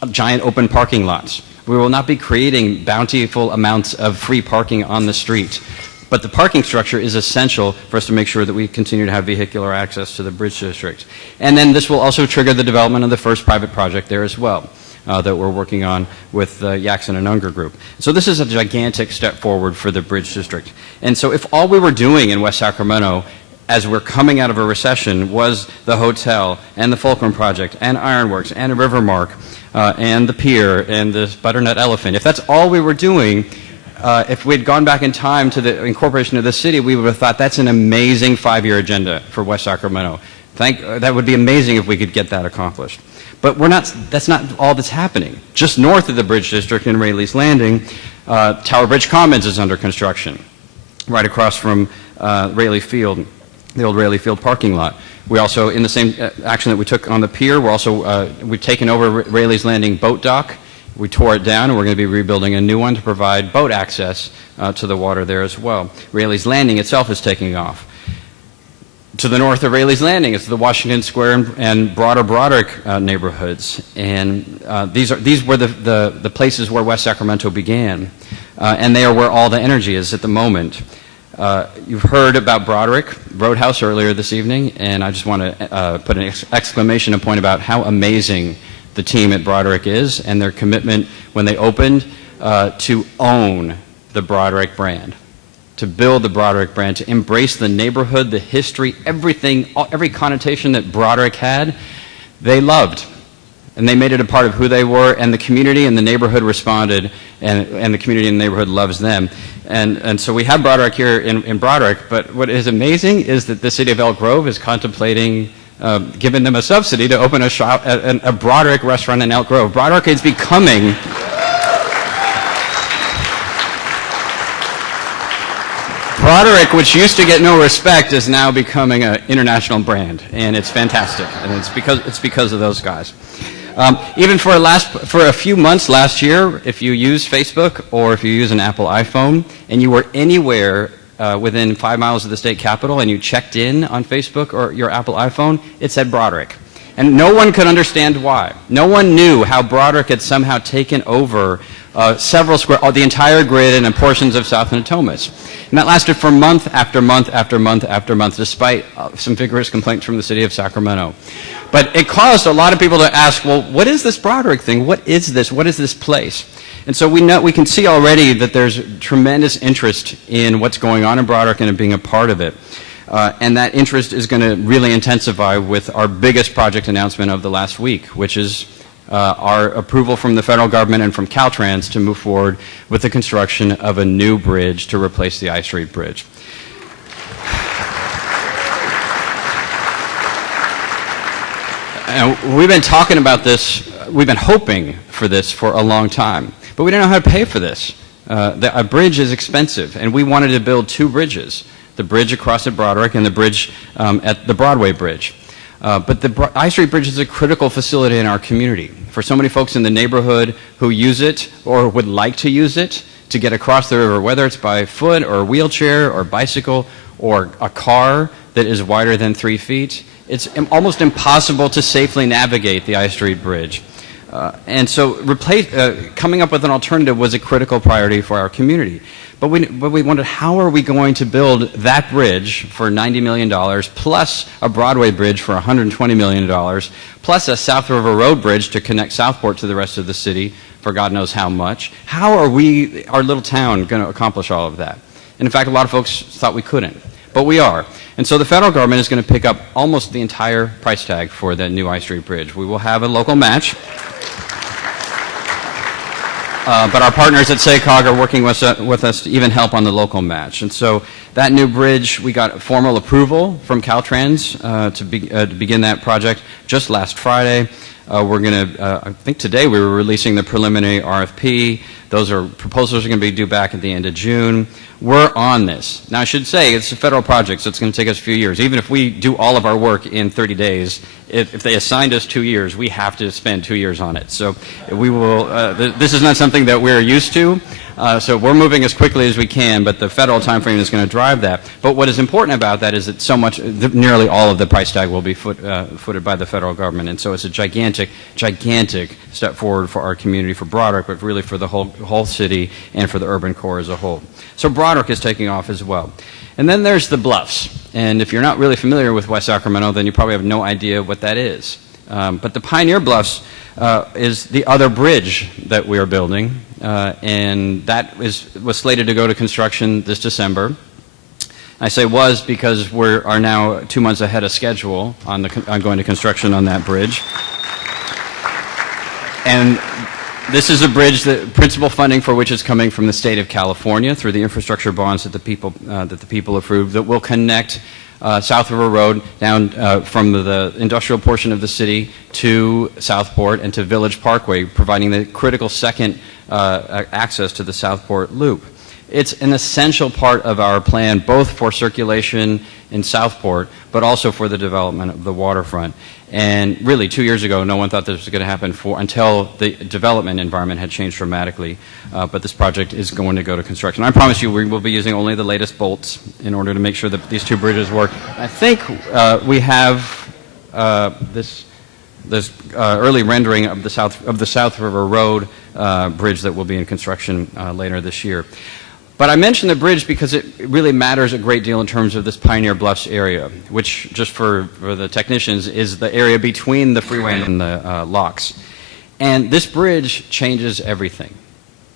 giant open parking lots. We will not be creating bountiful amounts of free parking on the street. But the parking structure is essential for us to make sure that we continue to have vehicular access to the Bridge District. And then this will also trigger the development of the first private project there as well. That we're working on with the Yaxon and Unger Group. So this is a gigantic step forward for the Bridge District. And so if all we were doing in West Sacramento as we're coming out of a recession was the hotel and the Fulcrum Project and Ironworks and Rivermark and the pier and the butternut elephant, if that's all we were doing, if we'd gone back in time to the incorporation of the city, we would have thought that's an amazing 5-year agenda for West Sacramento. That would be amazing if we could get that accomplished. But that's not all that's happening. Just north of the Bridge District in Rayleigh's Landing, Tower Bridge Commons is under construction, right across from Rayleigh Field, the old Rayleigh Field parking lot. We also, in the same action that we took on the pier, we've taken over Rayleigh's Landing boat dock. We tore it down, and we're going to be rebuilding a new one to provide boat access to the water there as well. Rayleigh's Landing itself is taking off. To the north of Rayleigh's Landing is the Washington Square and broader Broderick neighborhoods, and these were the places where West Sacramento began, and they are where all the energy is at the moment. You've heard about Broderick Roadhouse earlier this evening, and I just want to put an exclamation point about how amazing the team at Broderick is and their commitment when they opened to own the Broderick brand. To build the Broderick brand, to embrace the neighborhood, the history, everything, every connotation that Broderick had, they loved. and they made it a part of who they were, and the community and the neighborhood responded, and the community and the neighborhood loves them. And so we have Broderick here in Broderick, but what is amazing is that the city of Elk Grove is contemplating giving them a subsidy to open a Broderick restaurant in Elk Grove. Broderick is becoming Broderick, which used to get no respect, is now becoming an international brand, and it's fantastic, and it's because of those guys. Even for a few months last year, if you use Facebook or if you use an Apple iPhone and you were anywhere within 5 miles of the state capitol and you checked in on Facebook or your Apple iPhone, it said Broderick. And no one could understand why. No one knew how Broderick had somehow taken over the entire grid and portions of South Natomas. And that lasted for month after month after month after month, despite some vigorous complaints from the city of Sacramento. But it caused a lot of people to ask, well, what is this Broderick thing? What is this? What is this place? And so we can see already that there's tremendous interest in what's going on in Broderick and in being a part of it. And that interest is going to really intensify with our biggest project announcement of the last week, which is our approval from the federal government and from Caltrans to move forward with the construction of a new bridge to replace the I Street Bridge. And we've been talking about this, we've been hoping for this for a long time, but we don't know how to pay for this. A bridge is expensive, and we wanted to build two bridges, the bridge across at Broderick and the bridge at the Broadway Bridge. But the I Street Bridge is a critical facility in our community. For so many folks in the neighborhood who use it or would like to use it to get across the river, whether it's by foot or wheelchair or bicycle or a car that is wider than 3 feet, it's almost impossible to safely navigate the I Street Bridge. And so coming up with an alternative was a critical priority for our community. But we wondered, how are we going to build that bridge for $90 million, plus a Broadway bridge for $120 million, plus a South River Road bridge to connect Southport to the rest of the city for God knows how much? How are we, our little town, going to accomplish all of that? And in fact, a lot of folks thought we couldn't, but we are. And so the federal government is going to pick up almost the entire price tag for the new I Street Bridge. We will have a local match. But our partners at SACOG are working with us to even help on the local match. And so that new bridge, we got formal approval from Caltrans to begin that project just last Friday. We're going to, I think today we were releasing the preliminary RFP. Proposals are going to be due back at the end of June. We're on this. Now, I should say it's a federal project, so it's going to take us a few years. Even if we do all of our work in 30 days, if they assigned us 2 years, we have to spend 2 years on it. So we will, this is not something that we're used to. So we're moving as quickly as we can, but the federal time frame is going to drive that. But what is important about that is that nearly all of the price tag will be footed by the federal government. And so it's a gigantic, gigantic step forward for our community, for Broderick, but really for the whole city and for the urban core as a whole. So Broderick is taking off as well. And then there's the Bluffs. And if you're not really familiar with West Sacramento, then you probably have no idea what that is. But the Pioneer Bluffs is the other bridge that we are building, and that was slated to go to construction this December. I say was because we are now 2 months ahead of schedule on going to construction on that bridge. And this is a bridge that principal funding for which is coming from the state of California through the infrastructure bonds that the people approved that will connect South River Road down from the industrial portion of the city to Southport and to Village Parkway, providing the critical second access to the Southport Loop. It's an essential part of our plan, both for circulation in Southport, but also for the development of the waterfront. And really, 2 years ago, no one thought this was going to happen until the development environment had changed dramatically. But this project is going to go to construction. I promise you, we will be using only the latest bolts in order to make sure that these two bridges work. I think we have this early rendering of the South River Road bridge that will be in construction later this year. But I mention the bridge because it really matters a great deal in terms of this Pioneer Bluffs area, which, just for the technicians, is the area between the freeway and the locks. And this bridge changes everything.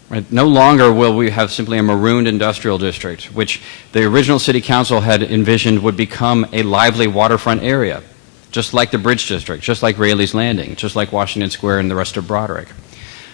Right? No longer will we have simply a marooned industrial district, which the original city council had envisioned would become a lively waterfront area. just like the Bridge District, just like Raley's Landing, just like Washington Square and the rest of Broderick.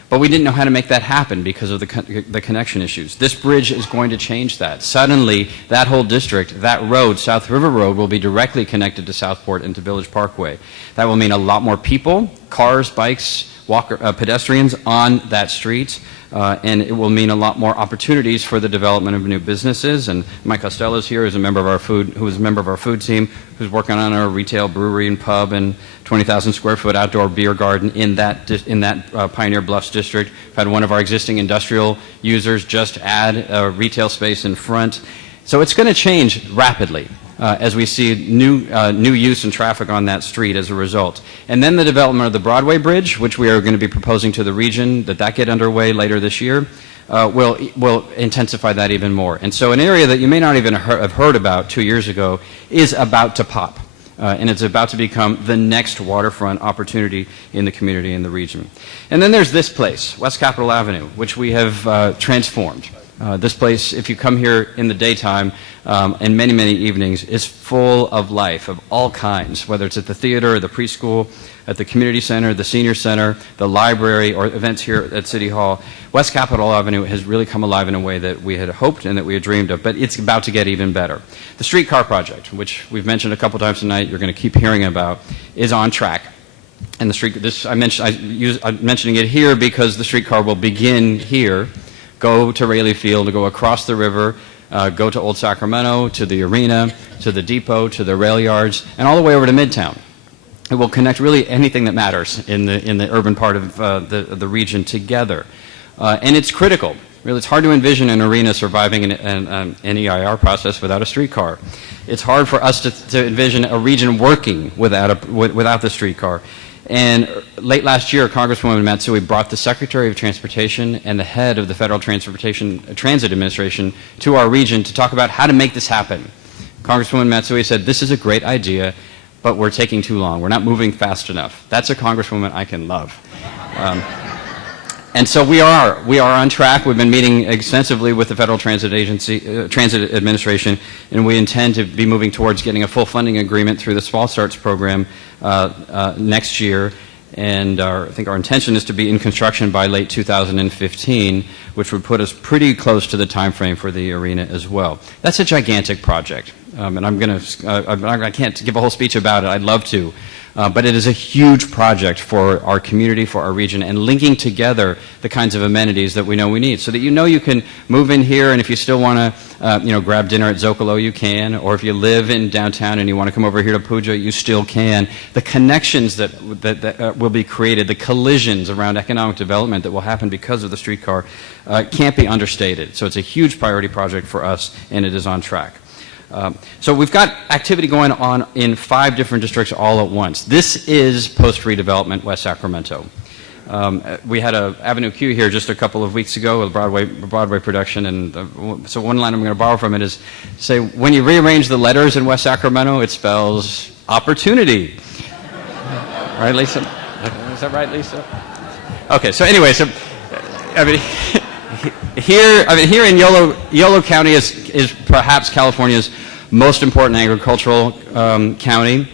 But we didn't know how to make that happen because of the connection issues. This bridge is going to change that. Suddenly, that whole district, that road, South River Road, will be directly connected to Southport and to Village Parkway. That will mean a lot more people, cars, bikes, pedestrians on that street, and it will mean a lot more opportunities for the development of new businesses. And Mike Costello is here, who is a member of our food team, who's working on our retail brewery and pub and 20,000 square foot outdoor beer garden in that Pioneer Bluffs district. We've had one of our existing industrial users just add a retail space in front. So it's going to change rapidly. As we see new use and traffic on that street as a result. And then the development of the Broadway Bridge, which we are going to be proposing to the region, that get underway later this year, will intensify that even more. And so an area that you may not even have heard about 2 years ago is about to pop. And it's about to become the next waterfront opportunity in the community in the region. And then there's this place, West Capitol Avenue, which we have transformed. This place, if you come here in the daytime and many, many evenings, is full of life of all kinds, whether it's at the theater, or the preschool, at the community center, the senior center, the library, or events here at City Hall. West Capitol Avenue has really come alive in a way that we had hoped and that we had dreamed of, but it's about to get even better. The streetcar project, which we've mentioned a couple times tonight, you're going to keep hearing about, is on track. And I'm mentioning it here because the streetcar will begin here, go to Raley Field, to go across the river, go to Old Sacramento, to the arena, to the depot, to the rail yards, and all the way over to Midtown. It will connect really anything that matters in the urban part of the region together. And it's critical. Really, it's hard to envision an arena surviving an EIR process without a streetcar. It's hard for us to envision a region working without the streetcar. And late last year, Congresswoman Matsui brought the Secretary of Transportation and the head of the Federal Transit Administration to our region to talk about how to make this happen. Congresswoman Matsui said, "This is a great idea, but we're taking too long. We're not moving fast enough." That's a Congresswoman I can love. And so we are on track. We've been meeting extensively with the Federal Transit Administration, and we intend to be moving towards getting a full funding agreement through the Small Starts program next year. And I think our intention is to be in construction by late 2015, which would put us pretty close to the time frame for the arena as well. That's a gigantic project, and I can't give a whole speech about it. I'd love to. But it is a huge project for our community, for our region, and linking together the kinds of amenities that we know we need, so that you can move in here, and if you still want to grab dinner at Zocalo, you can, or if you live in downtown and you want to come over here to Puja, you still can. The connections that will be created, the collisions around economic development that will happen because of the streetcar can't be understated. So it's a huge priority project for us, and it is on track. So we've got activity going on in 5 different districts all at once. This is post-redevelopment West Sacramento. We had an Avenue Q here just a couple of weeks ago with a Broadway production, and so one line I'm going to borrow from it is, say, when you rearrange the letters in West Sacramento, it spells opportunity. Right, Lisa? Is that right, Lisa? Okay, so anyway, here in Yolo County is perhaps California's most important agricultural county,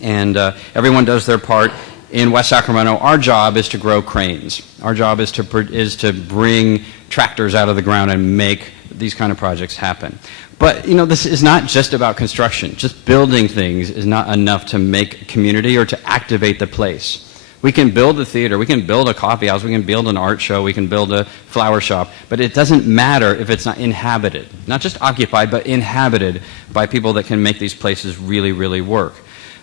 and everyone does their part. In West Sacramento, our job is to grow cranes. Our job is to bring tractors out of the ground and make these kind of projects happen. But, this is not just about construction. Just building things is not enough to make a community or to activate the place. We can build a theater, we can build a coffee house, we can build an art show, we can build a flower shop, but it doesn't matter if it's not inhabited. Not just occupied, but inhabited by people that can make these places really, really work.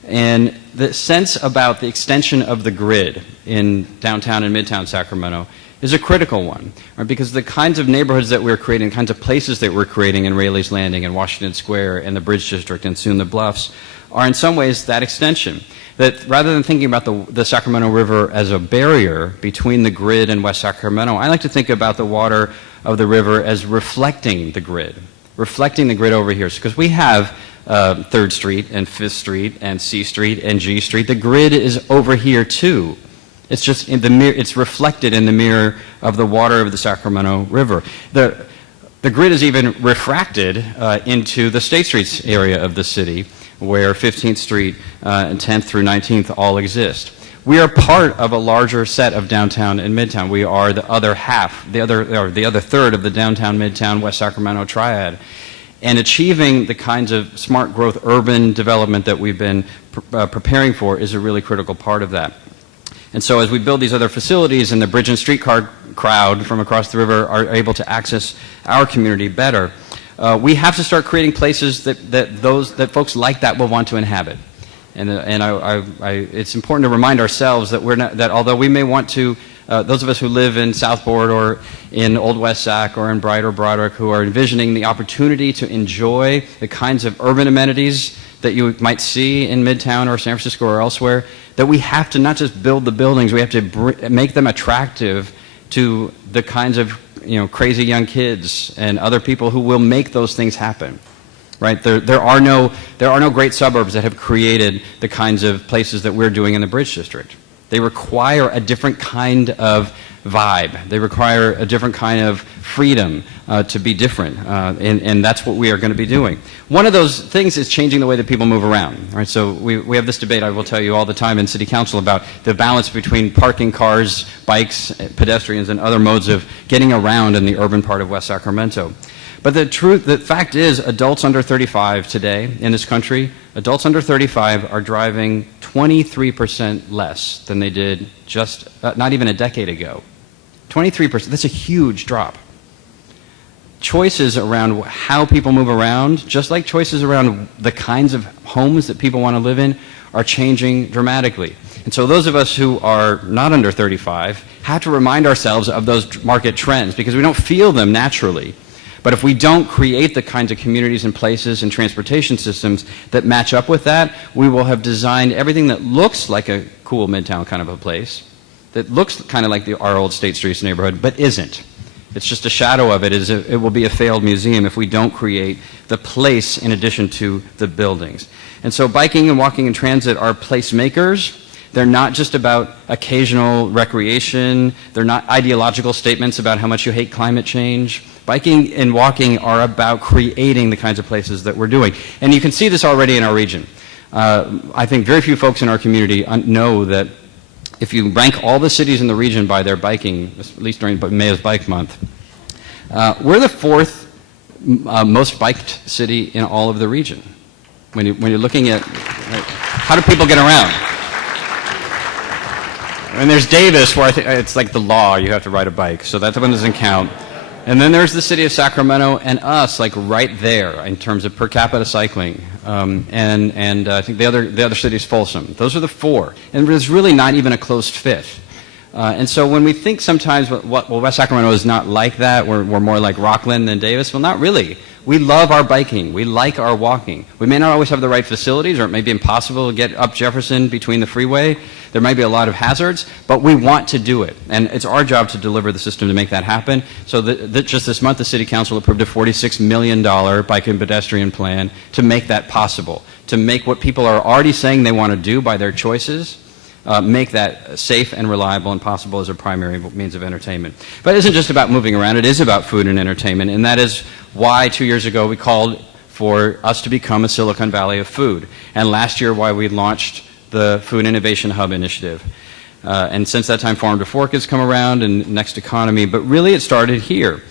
And the sense about the extension of the grid in downtown and midtown Sacramento is a critical one, right? Because the kinds of neighborhoods that we're creating, the kinds of places that we're creating in Raley's Landing and Washington Square and the Bridge District and soon the Bluffs are in some ways that extension. That rather than thinking about the Sacramento River as a barrier between the grid and West Sacramento, I like to think about the water of the river as reflecting the grid over here. Because we have 3rd Street and 5th Street and C Street and G Street. The grid is over here too. It's just it's reflected in the mirror of the water of the Sacramento River. The grid is even refracted into the State Streets area of the city, where 15th Street and 10th through 19th all exist. We are part of a larger set of downtown and midtown. We are the other half, the other third of the downtown, midtown, West Sacramento triad. And achieving the kinds of smart growth urban development that we've been preparing for is a really critical part of that. And so as we build these other facilities and the bridge and streetcar crowd from across the river are able to access our community better, we have to start creating places that folks like that will want to inhabit. And it's important to remind ourselves that that although we may want to, those of us who live in Southport or in Old West Sac or in Bright or Broderick who are envisioning the opportunity to enjoy the kinds of urban amenities that you might see in Midtown or San Francisco or elsewhere, that we have to not just build the buildings, we have to make them attractive to the kinds of crazy young kids and other people who will make those things happen. Right? There are no great suburbs that have created the kinds of places that we're doing in the Bridge District. They require a different kind of vibe. They require a different kind of freedom to be different, and that's what we are going to be doing. One of those things is changing the way that people move around. Right? So we have this debate, I will tell you all the time in City Council, about the balance between parking cars, bikes, pedestrians, and other modes of getting around in the urban part of West Sacramento. But the fact is, adults under 35 today in this country, adults under 35 are driving 23% less than they did just not even a decade ago. 23%, that's a huge drop. Choices around how people move around, just like choices around the kinds of homes that people want to live in, are changing dramatically. And so those of us who are not under 35 have to remind ourselves of those market trends because we don't feel them naturally. But if we don't create the kinds of communities and places and transportation systems that match up with that, we will have designed everything that looks like a cool midtown kind of a place, that looks kind of like our old State Streets neighborhood, but isn't. It's just a shadow of it. It will be a failed museum if we don't create the place in addition to the buildings. And so biking and walking and transit are placemakers. They're not just about occasional recreation. They're not ideological statements about how much you hate climate change. Biking and walking are about creating the kinds of places that we're doing. And you can see this already in our region. I think very few folks in our community know that if you rank all the cities in the region by their biking, at least during Mayor's Bike Month, we're the fourth most biked city in all of the region. When you're looking at how do people get around? And there's Davis, where I think it's like the law, you have to ride a bike, so that one doesn't count. And then there's the city of Sacramento and us, like right there in terms of per capita cycling. And I think the other city is Folsom. Those are the four. And there's really not even a close fifth. And so when we think sometimes, West Sacramento is not like that, we're more like Rockland than Davis. Well, not really. We love our biking. We like our walking. We may not always have the right facilities, or it may be impossible to get up Jefferson between the freeway. There might be a lot of hazards, but we want to do it. And it's our job to deliver the system to make that happen. So just this month, the City Council approved a $46 million bike and pedestrian plan to make that possible, to make what people are already saying they want to do by their choices, make that safe and reliable and possible as a primary means of entertainment. But it isn't just about moving around. It is about food and entertainment, and that is why 2 years ago we called for us to become a Silicon Valley of food, and last year why we launched the Food Innovation Hub Initiative. And since that time, Farm to Fork has come around and Next Economy, but really it started here.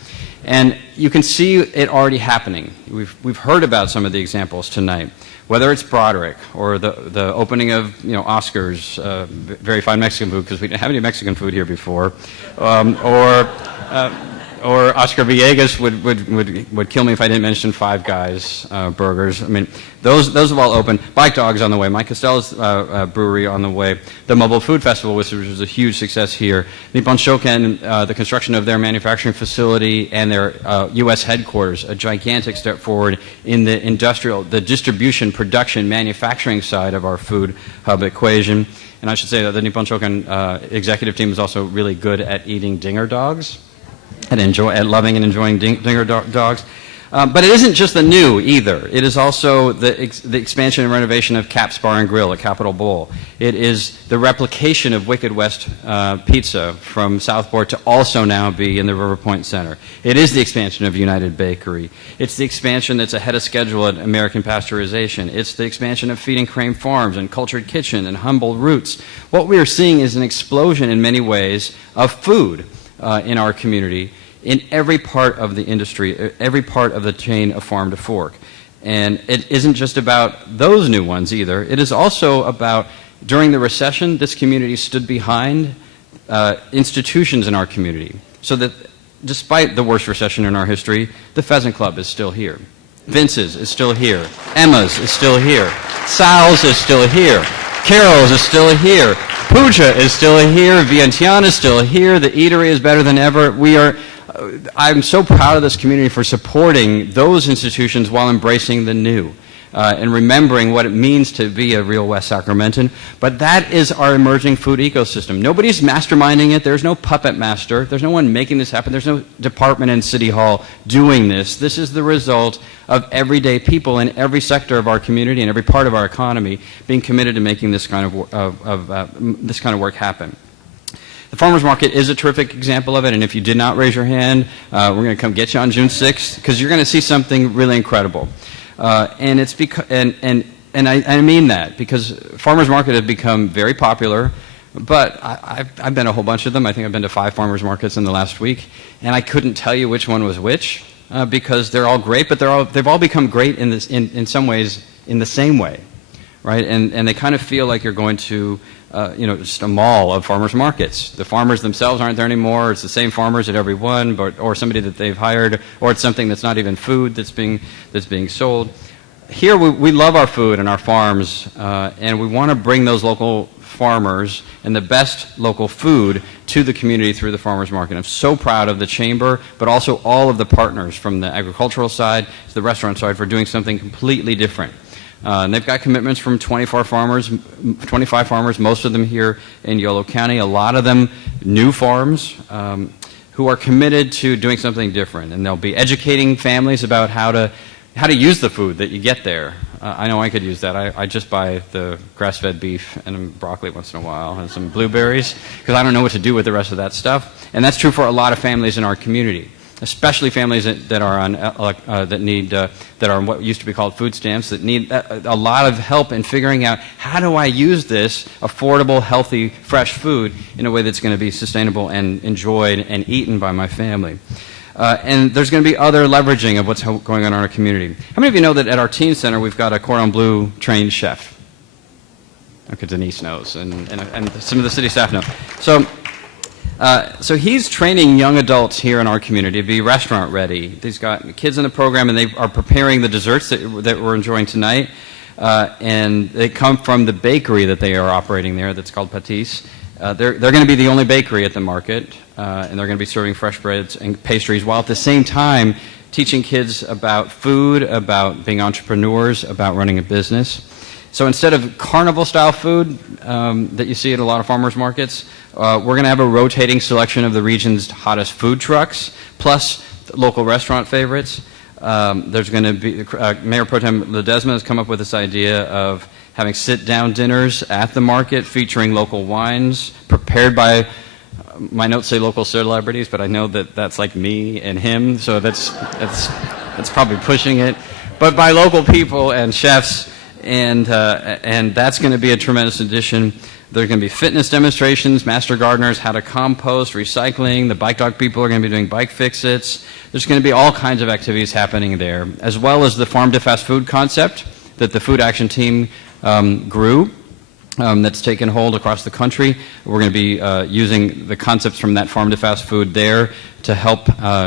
And you can see it already happening. We've heard about some of the examples tonight, whether it's Broderick or the opening of Oscar's very fine Mexican food, because we didn't have any Mexican food here before, or Oscar Villegas would kill me if I didn't mention Five Guys burgers. I mean, those have all opened. Bike Dogs on the way. Mike Costello's brewery on the way. The Mobile Food Festival, which was a huge success here. Nippon Shoken, the construction of their manufacturing facility and their U.S. headquarters, a gigantic step forward in the distribution, production, manufacturing side of our food hub equation. And I should say that the Nippon Shoken executive team is also really good at eating dinger dogs. At loving and enjoying dinger dogs. But it isn't just the new either. It is also the expansion and renovation of Cap's Bar and Grill at Capitol Bowl. It is the replication of Wicked West Pizza from Southport to also now be in the River Point Center. It is the expansion of United Bakery. It's the expansion that's ahead of schedule at American Pasteurization. It's the expansion of Feeding Crane Farms and Cultured Kitchen and Humble Roots. What we are seeing is an explosion in many ways of food in our community, in every part of the industry, every part of the chain of farm to fork. And it isn't just about those new ones either. It is also about, during the recession, this community stood behind institutions in our community. So that despite the worst recession in our history, the Pheasant Club is still here. Vince's is still here. Emma's is still here. Sal's is still here. Carol's is still here. Puja is still here. Vientiane is still here. The eatery is better than ever. I'm so proud of this community for supporting those institutions while embracing the new and remembering what it means to be a real West Sacramentan. But that is our emerging food ecosystem. Nobody's masterminding it. There's no puppet master. There's no one making this happen. There's no department in City Hall doing this. This is the result of everyday people in every sector of our community and every part of our economy being committed to making this kind of work happen. The farmers market is a terrific example of it, and if you did not raise your hand, we're going to come get you on June 6th because you're going to see something really incredible. And it's because, and I mean that because farmers market have become very popular. But I've been to a whole bunch of them. I think I've been to 5 farmers markets in the last week, and I couldn't tell you which one was which because they're all great, but they've all become great in some ways in the same way, right? And they kind of feel like you're going to just a mall of farmers markets. The farmers themselves aren't there anymore. It's the same farmers at every one, or somebody that they've hired, or it's something that's not even food that's being sold. Here we love our food and our farms, and we want to bring those local farmers and the best local food to the community through the farmers market. I'm so proud of the chamber, but also all of the partners from the agricultural side to the restaurant side for doing something completely different. And they've got commitments from 25 farmers, most of them here in Yolo County, a lot of them new farms who are committed to doing something different. And they'll be educating families about how to use the food that you get there. I know I could use that. I just buy the grass-fed beef and broccoli once in a while and some blueberries because I don't know what to do with the rest of that stuff. And that's true for a lot of families in our community, especially families that are on that are what used to be called food stamps, that need a lot of help in figuring out how do I use this affordable, healthy, fresh food in a way that's going to be sustainable and enjoyed and eaten by my family. And there's going to be other leveraging of what's going on in our community. How many of you know that at our teen center we've got a cordon bleu trained chef? Okay, Denise knows, and some of the city staff know. So he's training young adults here in our community to be restaurant ready. He's got kids in the program, and they are preparing the desserts that we're enjoying tonight. And they come from the bakery that they are operating there that's called Patisse. They're going to be the only bakery at the market, and they're going to be serving fresh breads and pastries while at the same time teaching kids about food, about being entrepreneurs, about running a business. So instead of carnival-style food that you see at a lot of farmers markets, we're going to have a rotating selection of the region's hottest food trucks, plus local restaurant favorites. There's going to be Mayor Pro Tem Ledesma has come up with this idea of having sit-down dinners at the market featuring local wines prepared by, my notes say local celebrities, but I know that that's like me and him, so that's probably pushing it, but by local people and chefs, and that's going to be a tremendous addition. There's going to be fitness demonstrations, master gardeners, how to compost, recycling. The bike dog people are going to be doing bike fix-its. There's going to be all kinds of activities happening there, as well as the farm to fast food concept that the Food Action Team grew, that's taken hold across the country. We're going to be using the concepts from that farm to fast food there to help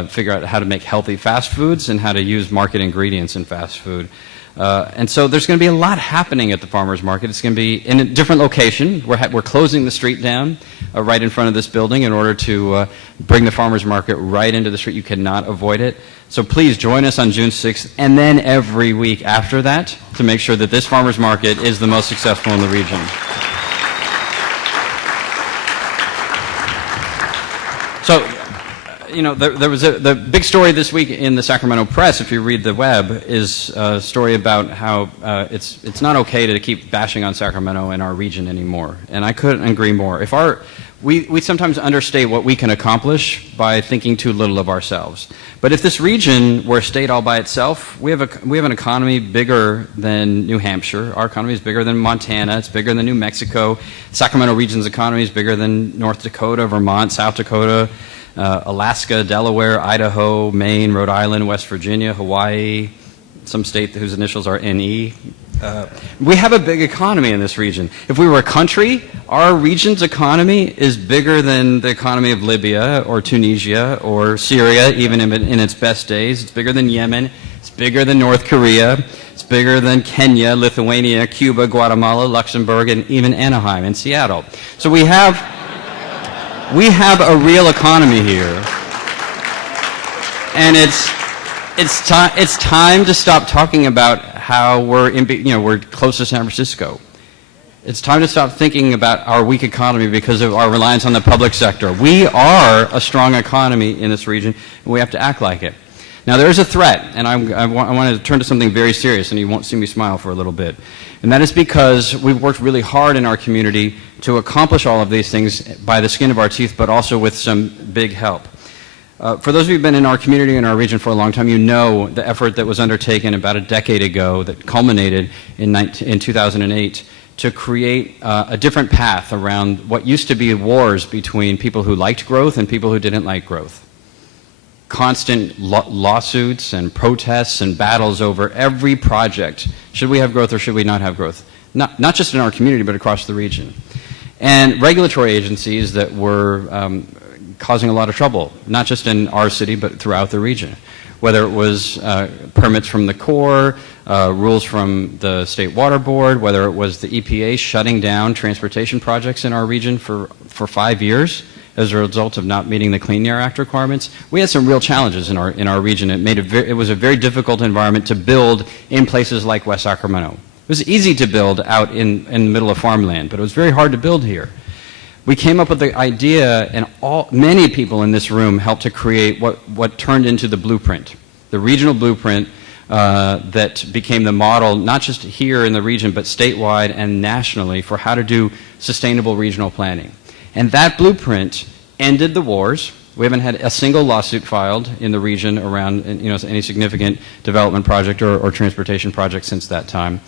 figure out how to make healthy fast foods and how to use market ingredients in fast food. And so there's going to be a lot happening at the farmers market. It's going to be in a different location. We're closing the street down right in front of this building in order to bring the farmers market right into the street. You cannot avoid it. So please join us on June 6th and then every week after that to make sure that this farmers market is the most successful in the region. So you know, there was the big story this week in the Sacramento press, if you read the web, is a story about how it's not okay to keep bashing on Sacramento and our region anymore. And I couldn't agree more. We sometimes understate what we can accomplish by thinking too little of ourselves. But if this region were a state all by itself, we have an economy bigger than New Hampshire. Our economy is bigger than Montana. It's bigger than New Mexico. Sacramento region's economy is bigger than North Dakota, Vermont, South Dakota, Alaska, Delaware, Idaho, Maine, Rhode Island, West Virginia, Hawaii, some state whose initials are NE. We have a big economy in this region. If we were a country, our region's economy is bigger than the economy of Libya or Tunisia or Syria, even in its best days. It's bigger than Yemen. It's bigger than North Korea. It's bigger than Kenya, Lithuania, Cuba, Guatemala, Luxembourg, and even Anaheim and Seattle. So we have a real economy here. And it's time to stop talking about how we're close to San Francisco. It's time to stop thinking about our weak economy because of our reliance on the public sector. We are a strong economy in this region, and we have to act like it. Now, there is a threat, and I want to turn to something very serious, and you won't see me smile for a little bit. And that is because we've worked really hard in our community to accomplish all of these things by the skin of our teeth, but also with some big help. For those of you who've been in our community and our region for a long time, you know the effort that was undertaken about a decade ago that culminated in 2008 to create a different path around what used to be wars between people who liked growth and people who didn't like growth. Constant lawsuits and protests and battles over every project. Should we have growth or should we not have growth? Not just in our community, but across the region. And regulatory agencies that were causing a lot of trouble, not just in our city, but throughout the region. Whether it was permits from the Corps, rules from the State Water Board, whether it was the EPA shutting down transportation projects in our region for 5 years as a result of not meeting the Clean Air Act requirements. We had some real challenges in our region. It was a very difficult environment to build in places like West Sacramento. It was easy to build out in the middle of farmland, but it was very hard to build here. We came up with the idea, and many people in this room helped to create what turned into the blueprint, the regional blueprint that became the model, not just here in the region, but statewide and nationally for how to do sustainable regional planning. And that blueprint ended the wars. We haven't had a single lawsuit filed in the region around any significant development project or transportation project since that time.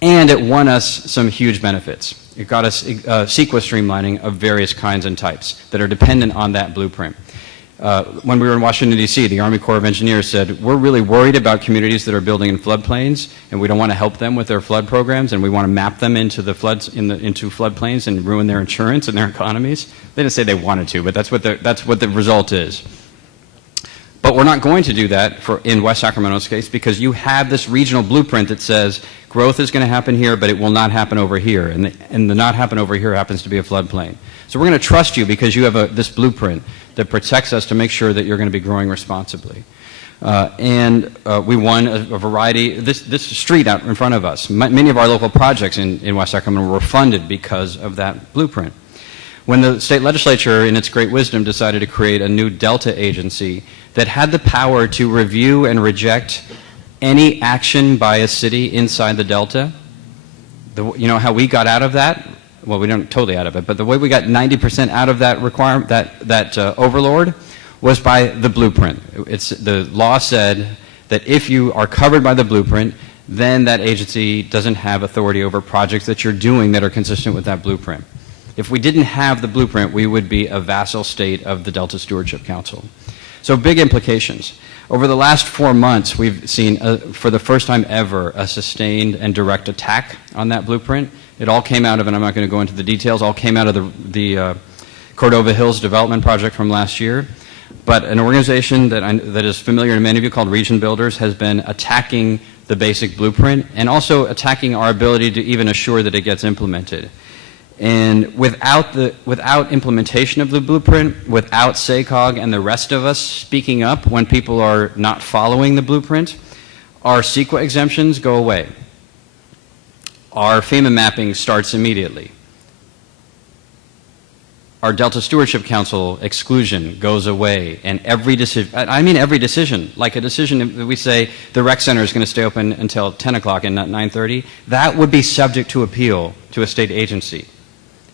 And it won us some huge benefits. It got us CEQA streamlining of various kinds and types that are dependent on that blueprint. When we were in Washington, D.C., the Army Corps of Engineers said, we're really worried about communities that are building in floodplains, and we don't want to help them with their flood programs, and we want to map them into the floods, into floodplains and ruin their insurance and their economies. They didn't say they wanted to, but that's what the result is. But we're not going to do that in West Sacramento's case because you have this regional blueprint that says growth is going to happen here, but it will not happen over here. And the not happen over here happens to be a floodplain. So we're going to trust you because you have this blueprint that protects us to make sure that you're going to be growing responsibly. We won a variety. This street out in front of us, many of our local projects in West Sacramento were funded because of that blueprint. When the state legislature, in its great wisdom, decided to create a new Delta agency that had the power to review and reject any action by a city inside the Delta, you know how we got out of that? Well, we don't totally out of it, but the way we got 90% out of that requirement, that overlord, was by the blueprint. The law said that if you are covered by the blueprint, then that agency doesn't have authority over projects that you're doing that are consistent with that blueprint. If we didn't have the blueprint, we would be a vassal state of the Delta Stewardship Council. So big implications. Over the last 4 months, we've seen, for the first time ever, a sustained and direct attack on that blueprint. It all came out of, and I'm not going to go into the details, all came out of the Cordova Hills development project from last year. But an organization that is familiar to many of you called Region Builders has been attacking the basic blueprint and also attacking our ability to even assure that it gets implemented. And without implementation of the blueprint, without SACOG and the rest of us speaking up when people are not following the blueprint, our CEQA exemptions go away. Our FEMA mapping starts immediately. our Delta Stewardship Council exclusion goes away, and every decision, I mean every decision, like a decision that we say the rec center is going to stay open until 10 o'clock and not 9:30, that would be subject to appeal to a state agency.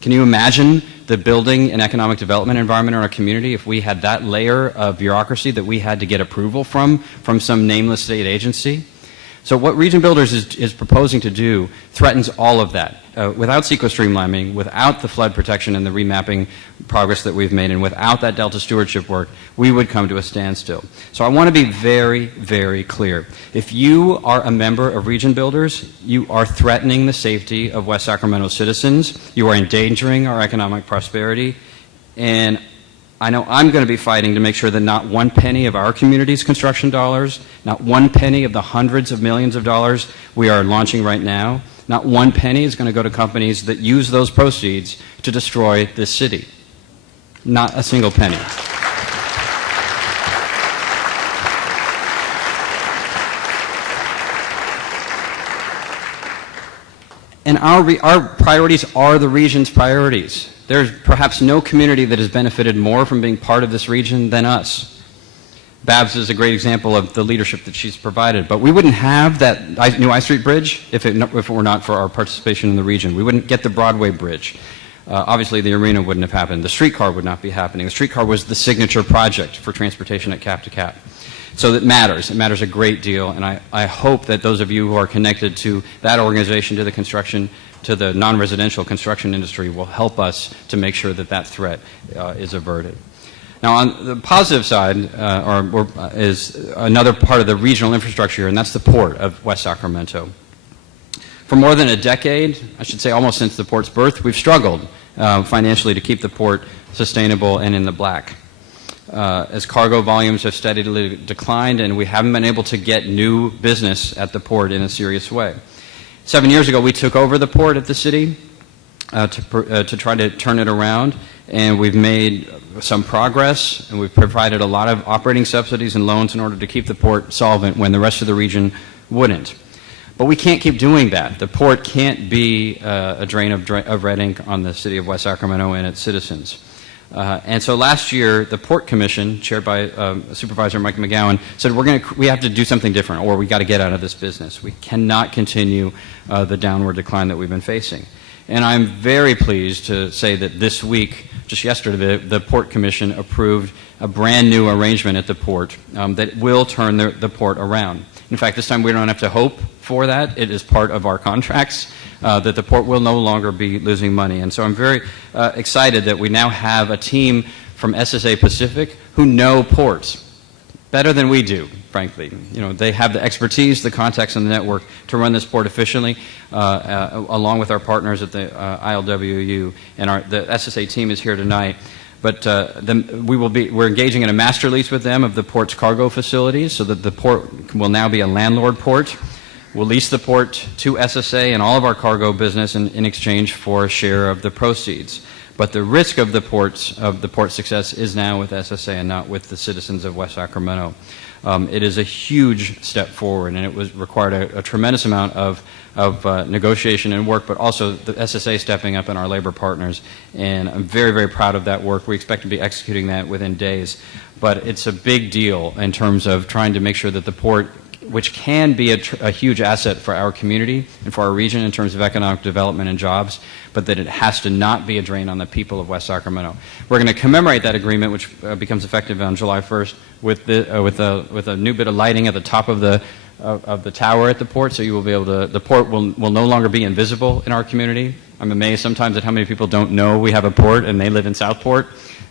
Can you imagine the building and economic development environment in our community if we had that layer of bureaucracy that we had to get approval from some nameless state agency? So what Region Builders is proposing to do threatens all of that. Without CEQA streamlining, without the flood protection and the remapping progress that we've made, and without that Delta stewardship work, we would come to a standstill. So I want to be very, very clear. If you are a member of Region Builders, you are threatening the safety of West Sacramento citizens, you are endangering our economic prosperity, and I know I'm going to be fighting to make sure that not one penny of our community's construction dollars, not one penny of the hundreds of millions of dollars we are launching right now, not one penny is going to go to companies that use those proceeds to destroy this city. Not a single penny. And our priorities are the region's priorities. There's perhaps no community that has benefited more from being part of this region than us. Babs is a great example of the leadership that she's provided. But we wouldn't have that new I Street Bridge if it were not for our participation in the region. We wouldn't get the Broadway Bridge. Obviously, the arena wouldn't have happened. The streetcar would not be happening. The streetcar was the signature project for transportation at cap to cap. So it matters. It matters a great deal. And I hope that those of you who are connected to that organization, to the construction, to the non-residential construction industry will help us to make sure that that threat is averted. Now, on the positive side is another part of the regional infrastructure, and that's the port of West Sacramento. For more than a decade, I should say almost since the port's birth, we've struggled financially to keep the port sustainable and in the black. As cargo volumes have steadily declined, and we haven't been able to get new business at the port in a serious way. 7 years ago, we took over the port at the city to try to turn it around, and we've made some progress, and we've provided a lot of operating subsidies and loans in order to keep the port solvent when the rest of the region wouldn't. But we can't keep doing that. The port can't be a drain of red ink on the city of West Sacramento and its citizens. And so last year, the Port Commission, chaired by Supervisor Mike McGowan, said we have to do something different, or we got to get out of this business. We cannot continue the downward decline that we've been facing. And I'm very pleased to say that this week, just yesterday, the Port Commission approved a brand new arrangement at the port that will turn the port around. In fact, this time we don't have to hope for that. It is part of our contracts that the port will no longer be losing money. And so I'm very excited that we now have a team from SSA Pacific who know ports better than we do, frankly. You know, they have the expertise, the contacts, and the network to run this port efficiently, along with our partners at the ILWU. And the SSA team is here tonight. But we're engaging in a master lease with them of the port's cargo facilities so that the port will now be a landlord port. We'll lease the port to SSA and all of our cargo business in exchange for a share of the proceeds. But the risk of the port's success is now with SSA and not with the citizens of West Sacramento. It is a huge step forward, and it required a tremendous amount of negotiation and work, but also the SSA stepping up and our labor partners. And I'm very, very proud of that work. We expect to be executing that within days. But it's a big deal in terms of trying to make sure that the port, which can be a huge asset for our community and for our region in terms of economic development and jobs, but that it has to not be a drain on the people of West Sacramento. We're going to commemorate that agreement, which becomes effective on July 1st, with a new bit of lighting at the top of the tower at the port, so you will be able to. The port will no longer be invisible in our community. I'm amazed sometimes at how many people don't know we have a port and they live in Southport.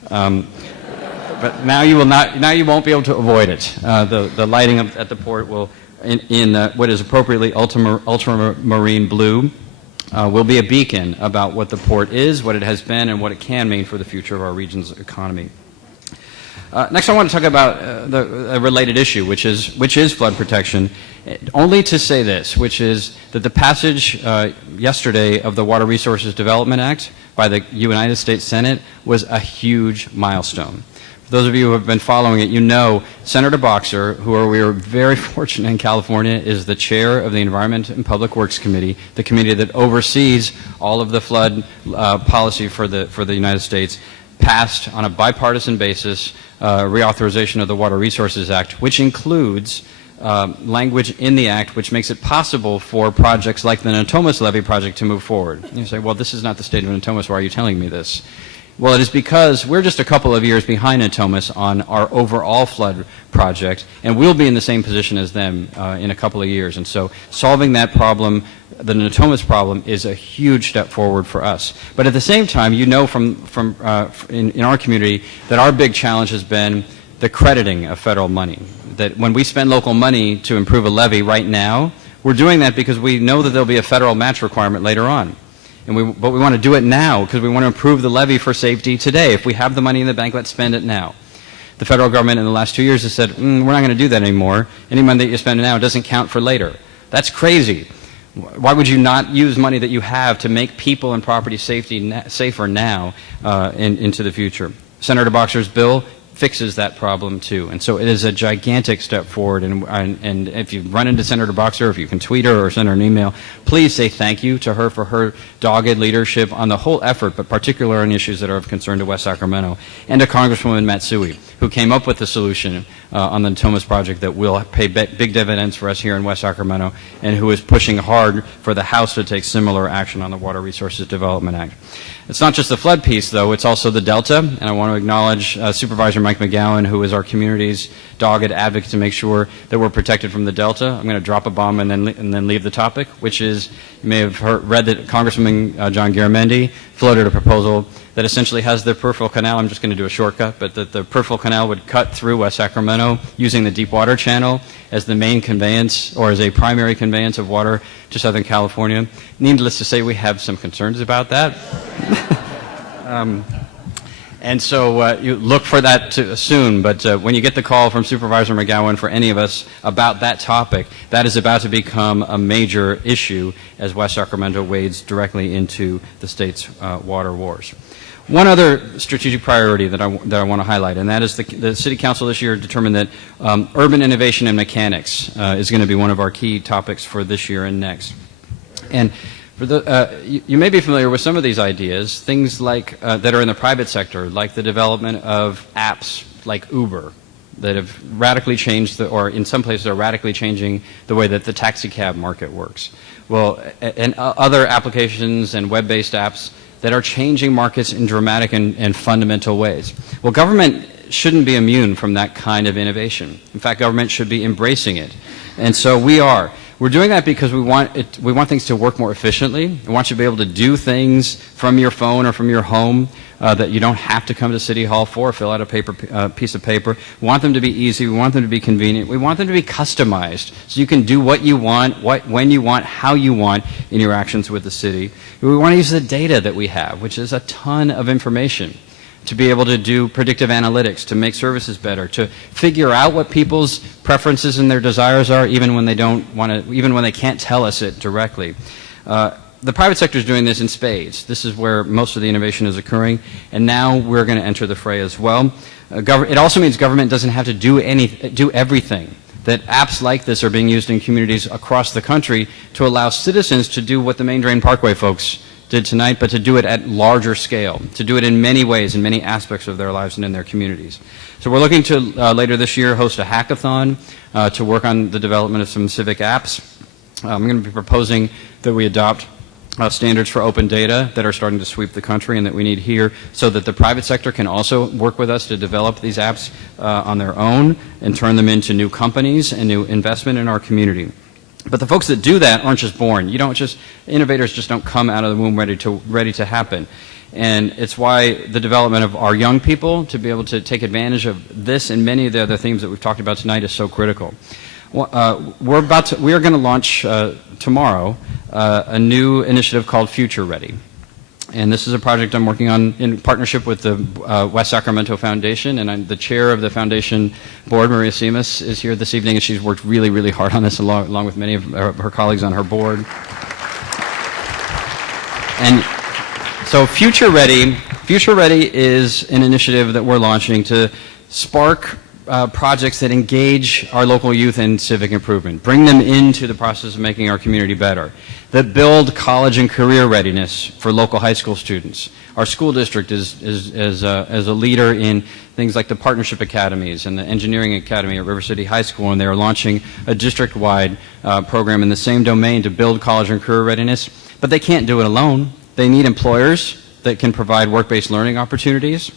But now you will not. Now you won't be able to avoid it. The lighting at the port will, in what is appropriately ultramarine blue, will be a beacon about what the port is, what it has been, and what it can mean for the future of our region's economy. Next, I want to talk about a related issue, which is flood protection. Only to say this, which is that the passage yesterday of the Water Resources Development Act by the United States Senate was a huge milestone. For those of you who have been following it, you know Senator Boxer, we are very fortunate in California, is the chair of the Environment and Public Works Committee, the committee that oversees all of the flood policy for the United States. passed on a bipartisan basis reauthorization of the Water Resources Act, which includes language in the Act which makes it possible for projects like the Natomas levee project to move forward. And you say, well, this is not the state of Natomas, why are you telling me this? Well, it is because we're just a couple of years behind Natomas on our overall flood project, and we'll be in the same position as them in a couple of years. And so solving that problem, the Natomas problem, is a huge step forward for us. But at the same time, you know in our community that our big challenge has been the crediting of federal money. That when we spend local money to improve a levee right now, we're doing that because we know that there'll be a federal match requirement later on. But we want to do it now because we want to improve the levee for safety today. If we have the money in the bank, let's spend it now. The federal government in the last 2 years has said, we're not going to do that anymore. Any money that you spend now doesn't count for later. That's crazy. Why would you not use money that you have to make people and property safer now into the future? Senator Boxer's bill fixes that problem too. And so it is a gigantic step forward. And if you run into Senator Boxer, if you can tweet her or send her an email, please say thank you to her for her dogged leadership on the whole effort, but particularly on issues that are of concern to West Sacramento, and to Congresswoman Matsui, who came up with the solution on the Natomas project that will pay big dividends for us here in West Sacramento, and who is pushing hard for the House to take similar action on the Water Resources Development Act. It's not just the flood piece, though. It's also the Delta, and I want to acknowledge Supervisor Mike McGowan, who is our community's dogged advocate to make sure that we're protected from the Delta. I'm going to drop a bomb and then leave the topic, which is, you may have read that Congressman John Garamendi floated a proposal that essentially has the peripheral canal, I'm just going to do a shortcut, but that the peripheral canal would cut through West Sacramento using the deep water channel as the main conveyance, or as a primary conveyance of water to Southern California. Needless to say, we have some concerns about that. And so you look for that soon, but when you get the call from Supervisor McGowan for any of us about that topic, that is about to become a major issue as West Sacramento wades directly into the state's water wars. One other strategic priority that I want to highlight, and that is the City Council this year determined that urban innovation and mechanics is going to be one of our key topics for this year and next. And for you may be familiar with some of these ideas, things like that are in the private sector, like the development of apps like Uber that have radically changed, or in some places are radically changing the way that the taxi cab market works. Well, and other applications and web-based apps that are changing markets in dramatic and fundamental ways. Well, government shouldn't be immune from that kind of innovation. In fact, government should be embracing it. And so we are. We're doing that because we want things to work more efficiently. We want you to be able to do things from your phone or from your home that you don't have to come to City Hall for, fill out a piece of paper. We want them to be easy. We want them to be convenient. We want them to be customized so you can do what you want, when you want, how you want in your actions with the city. We want to use the data that we have, which is a ton of information, to be able to do predictive analytics, to make services better, to figure out what people's preferences and their desires are, even when they don't want to, even when they can't tell us it directly. The private sector is doing this in spades. This is where most of the innovation is occurring, and now we're going to enter the fray as well. It also means government doesn't have to do everything. That apps like this are being used in communities across the country to allow citizens to do what the Main Drain Parkway folks did tonight, but to do it at larger scale, to do it in many ways, in many aspects of their lives and in their communities. So we're looking to later this year host a hackathon to work on the development of some Civic apps. I'm going to be proposing that we adopt standards for open data that are starting to sweep the country and that we need here, so that the private sector can also work with us to develop these apps on their own and turn them into new companies and new investment in our community. But the folks that do that aren't just born. Innovators just don't come out of the womb ready to happen. And it's why the development of our young people to be able to take advantage of this and many of the other themes that we've talked about tonight is so critical. We are going to launch tomorrow a new initiative called Future Ready. And this is a project I'm working on in partnership with the West Sacramento Foundation, and I'm the chair of the foundation board. Maria Simas is here this evening, and she's worked really, really hard on this along with many of her colleagues on her board. And so Future Ready is an initiative that we're launching to spark projects that engage our local youth in civic improvement, bring them into the process of making our community better, that build college and career readiness for local high school students. Our school district is a leader in things like the partnership academies and the engineering academy at River City High School, and they are launching a district-wide program in the same domain to build college and career readiness. But they can't do it alone. They need employers that can provide work-based learning opportunities,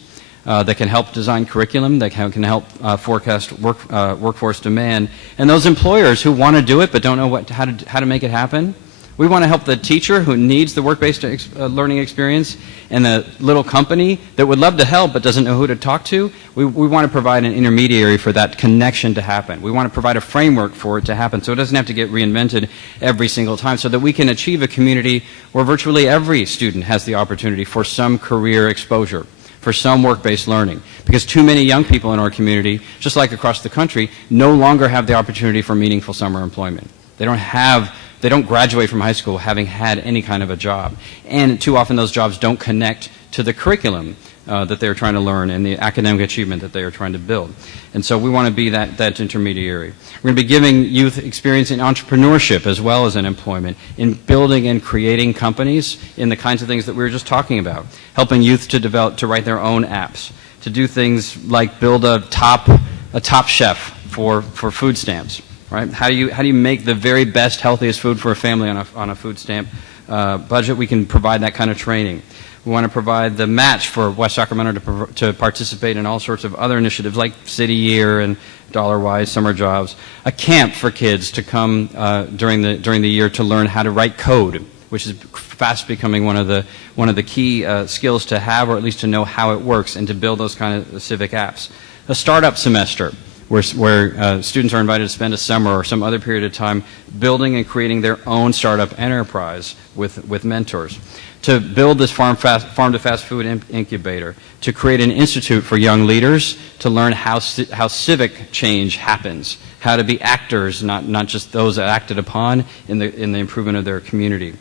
that can help design curriculum, that can help forecast workforce demand, and those employers who want to do it but don't know how to make it happen. We want to help the teacher who needs the work-based learning experience and the little company that would love to help but doesn't know who to talk to. We want to provide an intermediary for that connection to happen. We want to provide a framework for it to happen so it doesn't have to get reinvented every single time, so that we can achieve a community where virtually every student has the opportunity for some career exposure, for some work-based learning, because too many young people in our community, just like across the country, no longer have the opportunity for meaningful summer employment. They don't graduate from high school having had any kind of a job, and too often those jobs don't connect to the curriculum that they're trying to learn and the academic achievement that they are trying to build. And so we want to be that intermediary. We're going to be giving youth experience in entrepreneurship as well as in employment, in building and creating companies in the kinds of things that we were just talking about, helping youth to write their own apps, to do things like build a top chef for food stamps. Right? How do you make the very best, healthiest food for a family on a food stamp budget? We can provide that kind of training. We want to provide the match for West Sacramento to participate in all sorts of other initiatives like City Year and Dollar-Wise Summer Jobs. A camp for kids to come during the year to learn how to write code, which is fast becoming one of the key skills to have, or at least to know how it works, and to build those kind of civic apps. A startup semester, where students are invited to spend a summer or some other period of time building and creating their own startup enterprise with mentors, to build this farm to fast food incubator, to create an institute for young leaders to learn how civic change happens, how to be actors, not just those acted upon in the improvement of their community,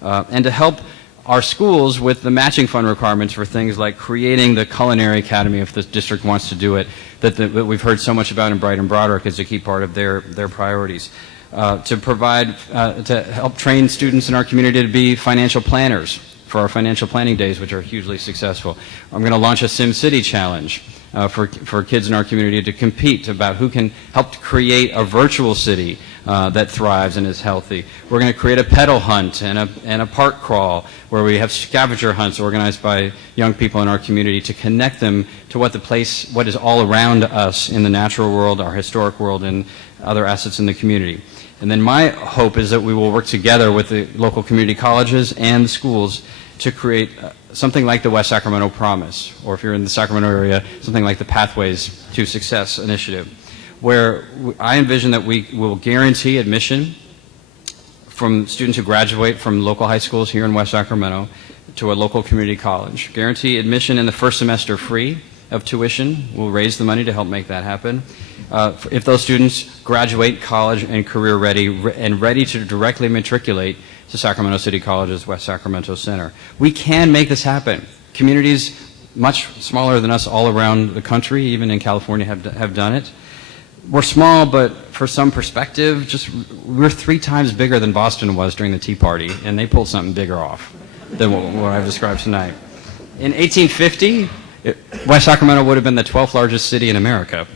and to help our schools with the matching fund requirements for things like creating the culinary academy if the district wants to do it, that we've heard so much about in Bright and Broderick as a key part of their priorities. To help train students in our community to be financial planners for our financial planning days, which are hugely successful. I'm going to launch a SimCity challenge for kids in our community to compete about who can help create a virtual city that thrives and is healthy. We're going to create a pedal hunt and a park crawl where we have scavenger hunts organized by young people in our community to connect them to what is all around us in the natural world, our historic world, and other assets in the community. And then my hope is that we will work together with the local community colleges and the schools to create something like the West Sacramento Promise, or if you're in the Sacramento area, something like the Pathways to Success initiative, where I envision that we will guarantee admission from students who graduate from local high schools here in West Sacramento to a local community college. Guarantee admission in the first semester free of tuition. We'll raise the money to help make that happen. If those students graduate college and career ready and ready to directly matriculate to Sacramento City College's West Sacramento Center. We can make this happen. Communities much smaller than us all around the country, even in California, have done it. We're small, but for some perspective, we're 3 times bigger than Boston was during the Tea Party, and they pulled something bigger off than what I've described tonight. In 1850, West Sacramento would have been the 12th largest city in America.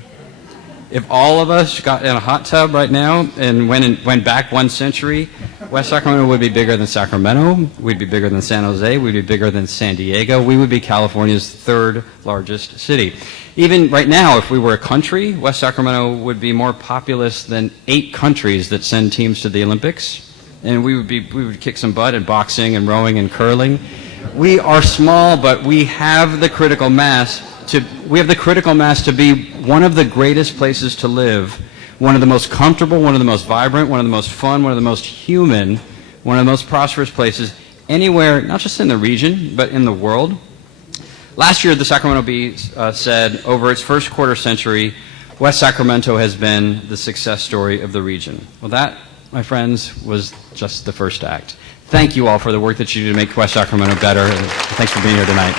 If all of us got in a hot tub right now and went back 1 century, West Sacramento would be bigger than Sacramento, we'd be bigger than San Jose, we'd be bigger than San Diego, we would be California's 3rd largest city. Even right now, if we were a country, West Sacramento would be more populous than 8 countries that send teams to the Olympics, and we would kick some butt at boxing and rowing and curling. We are small, but we have the critical mass to be one of the greatest places to live, one of the most comfortable, one of the most vibrant, one of the most fun, one of the most human, one of the most prosperous places anywhere, not just in the region, but in the world. Last year, the Sacramento Bee said, over its first quarter century, West Sacramento has been the success story of the region. Well, that, my friends, was just the first act. Thank you all for the work that you do to make West Sacramento better, and thanks for being here tonight.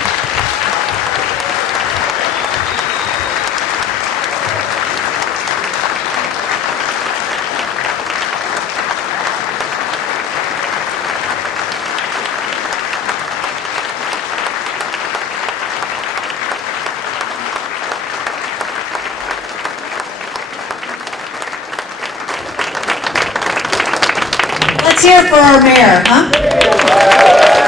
Let's hear it for our mayor, huh?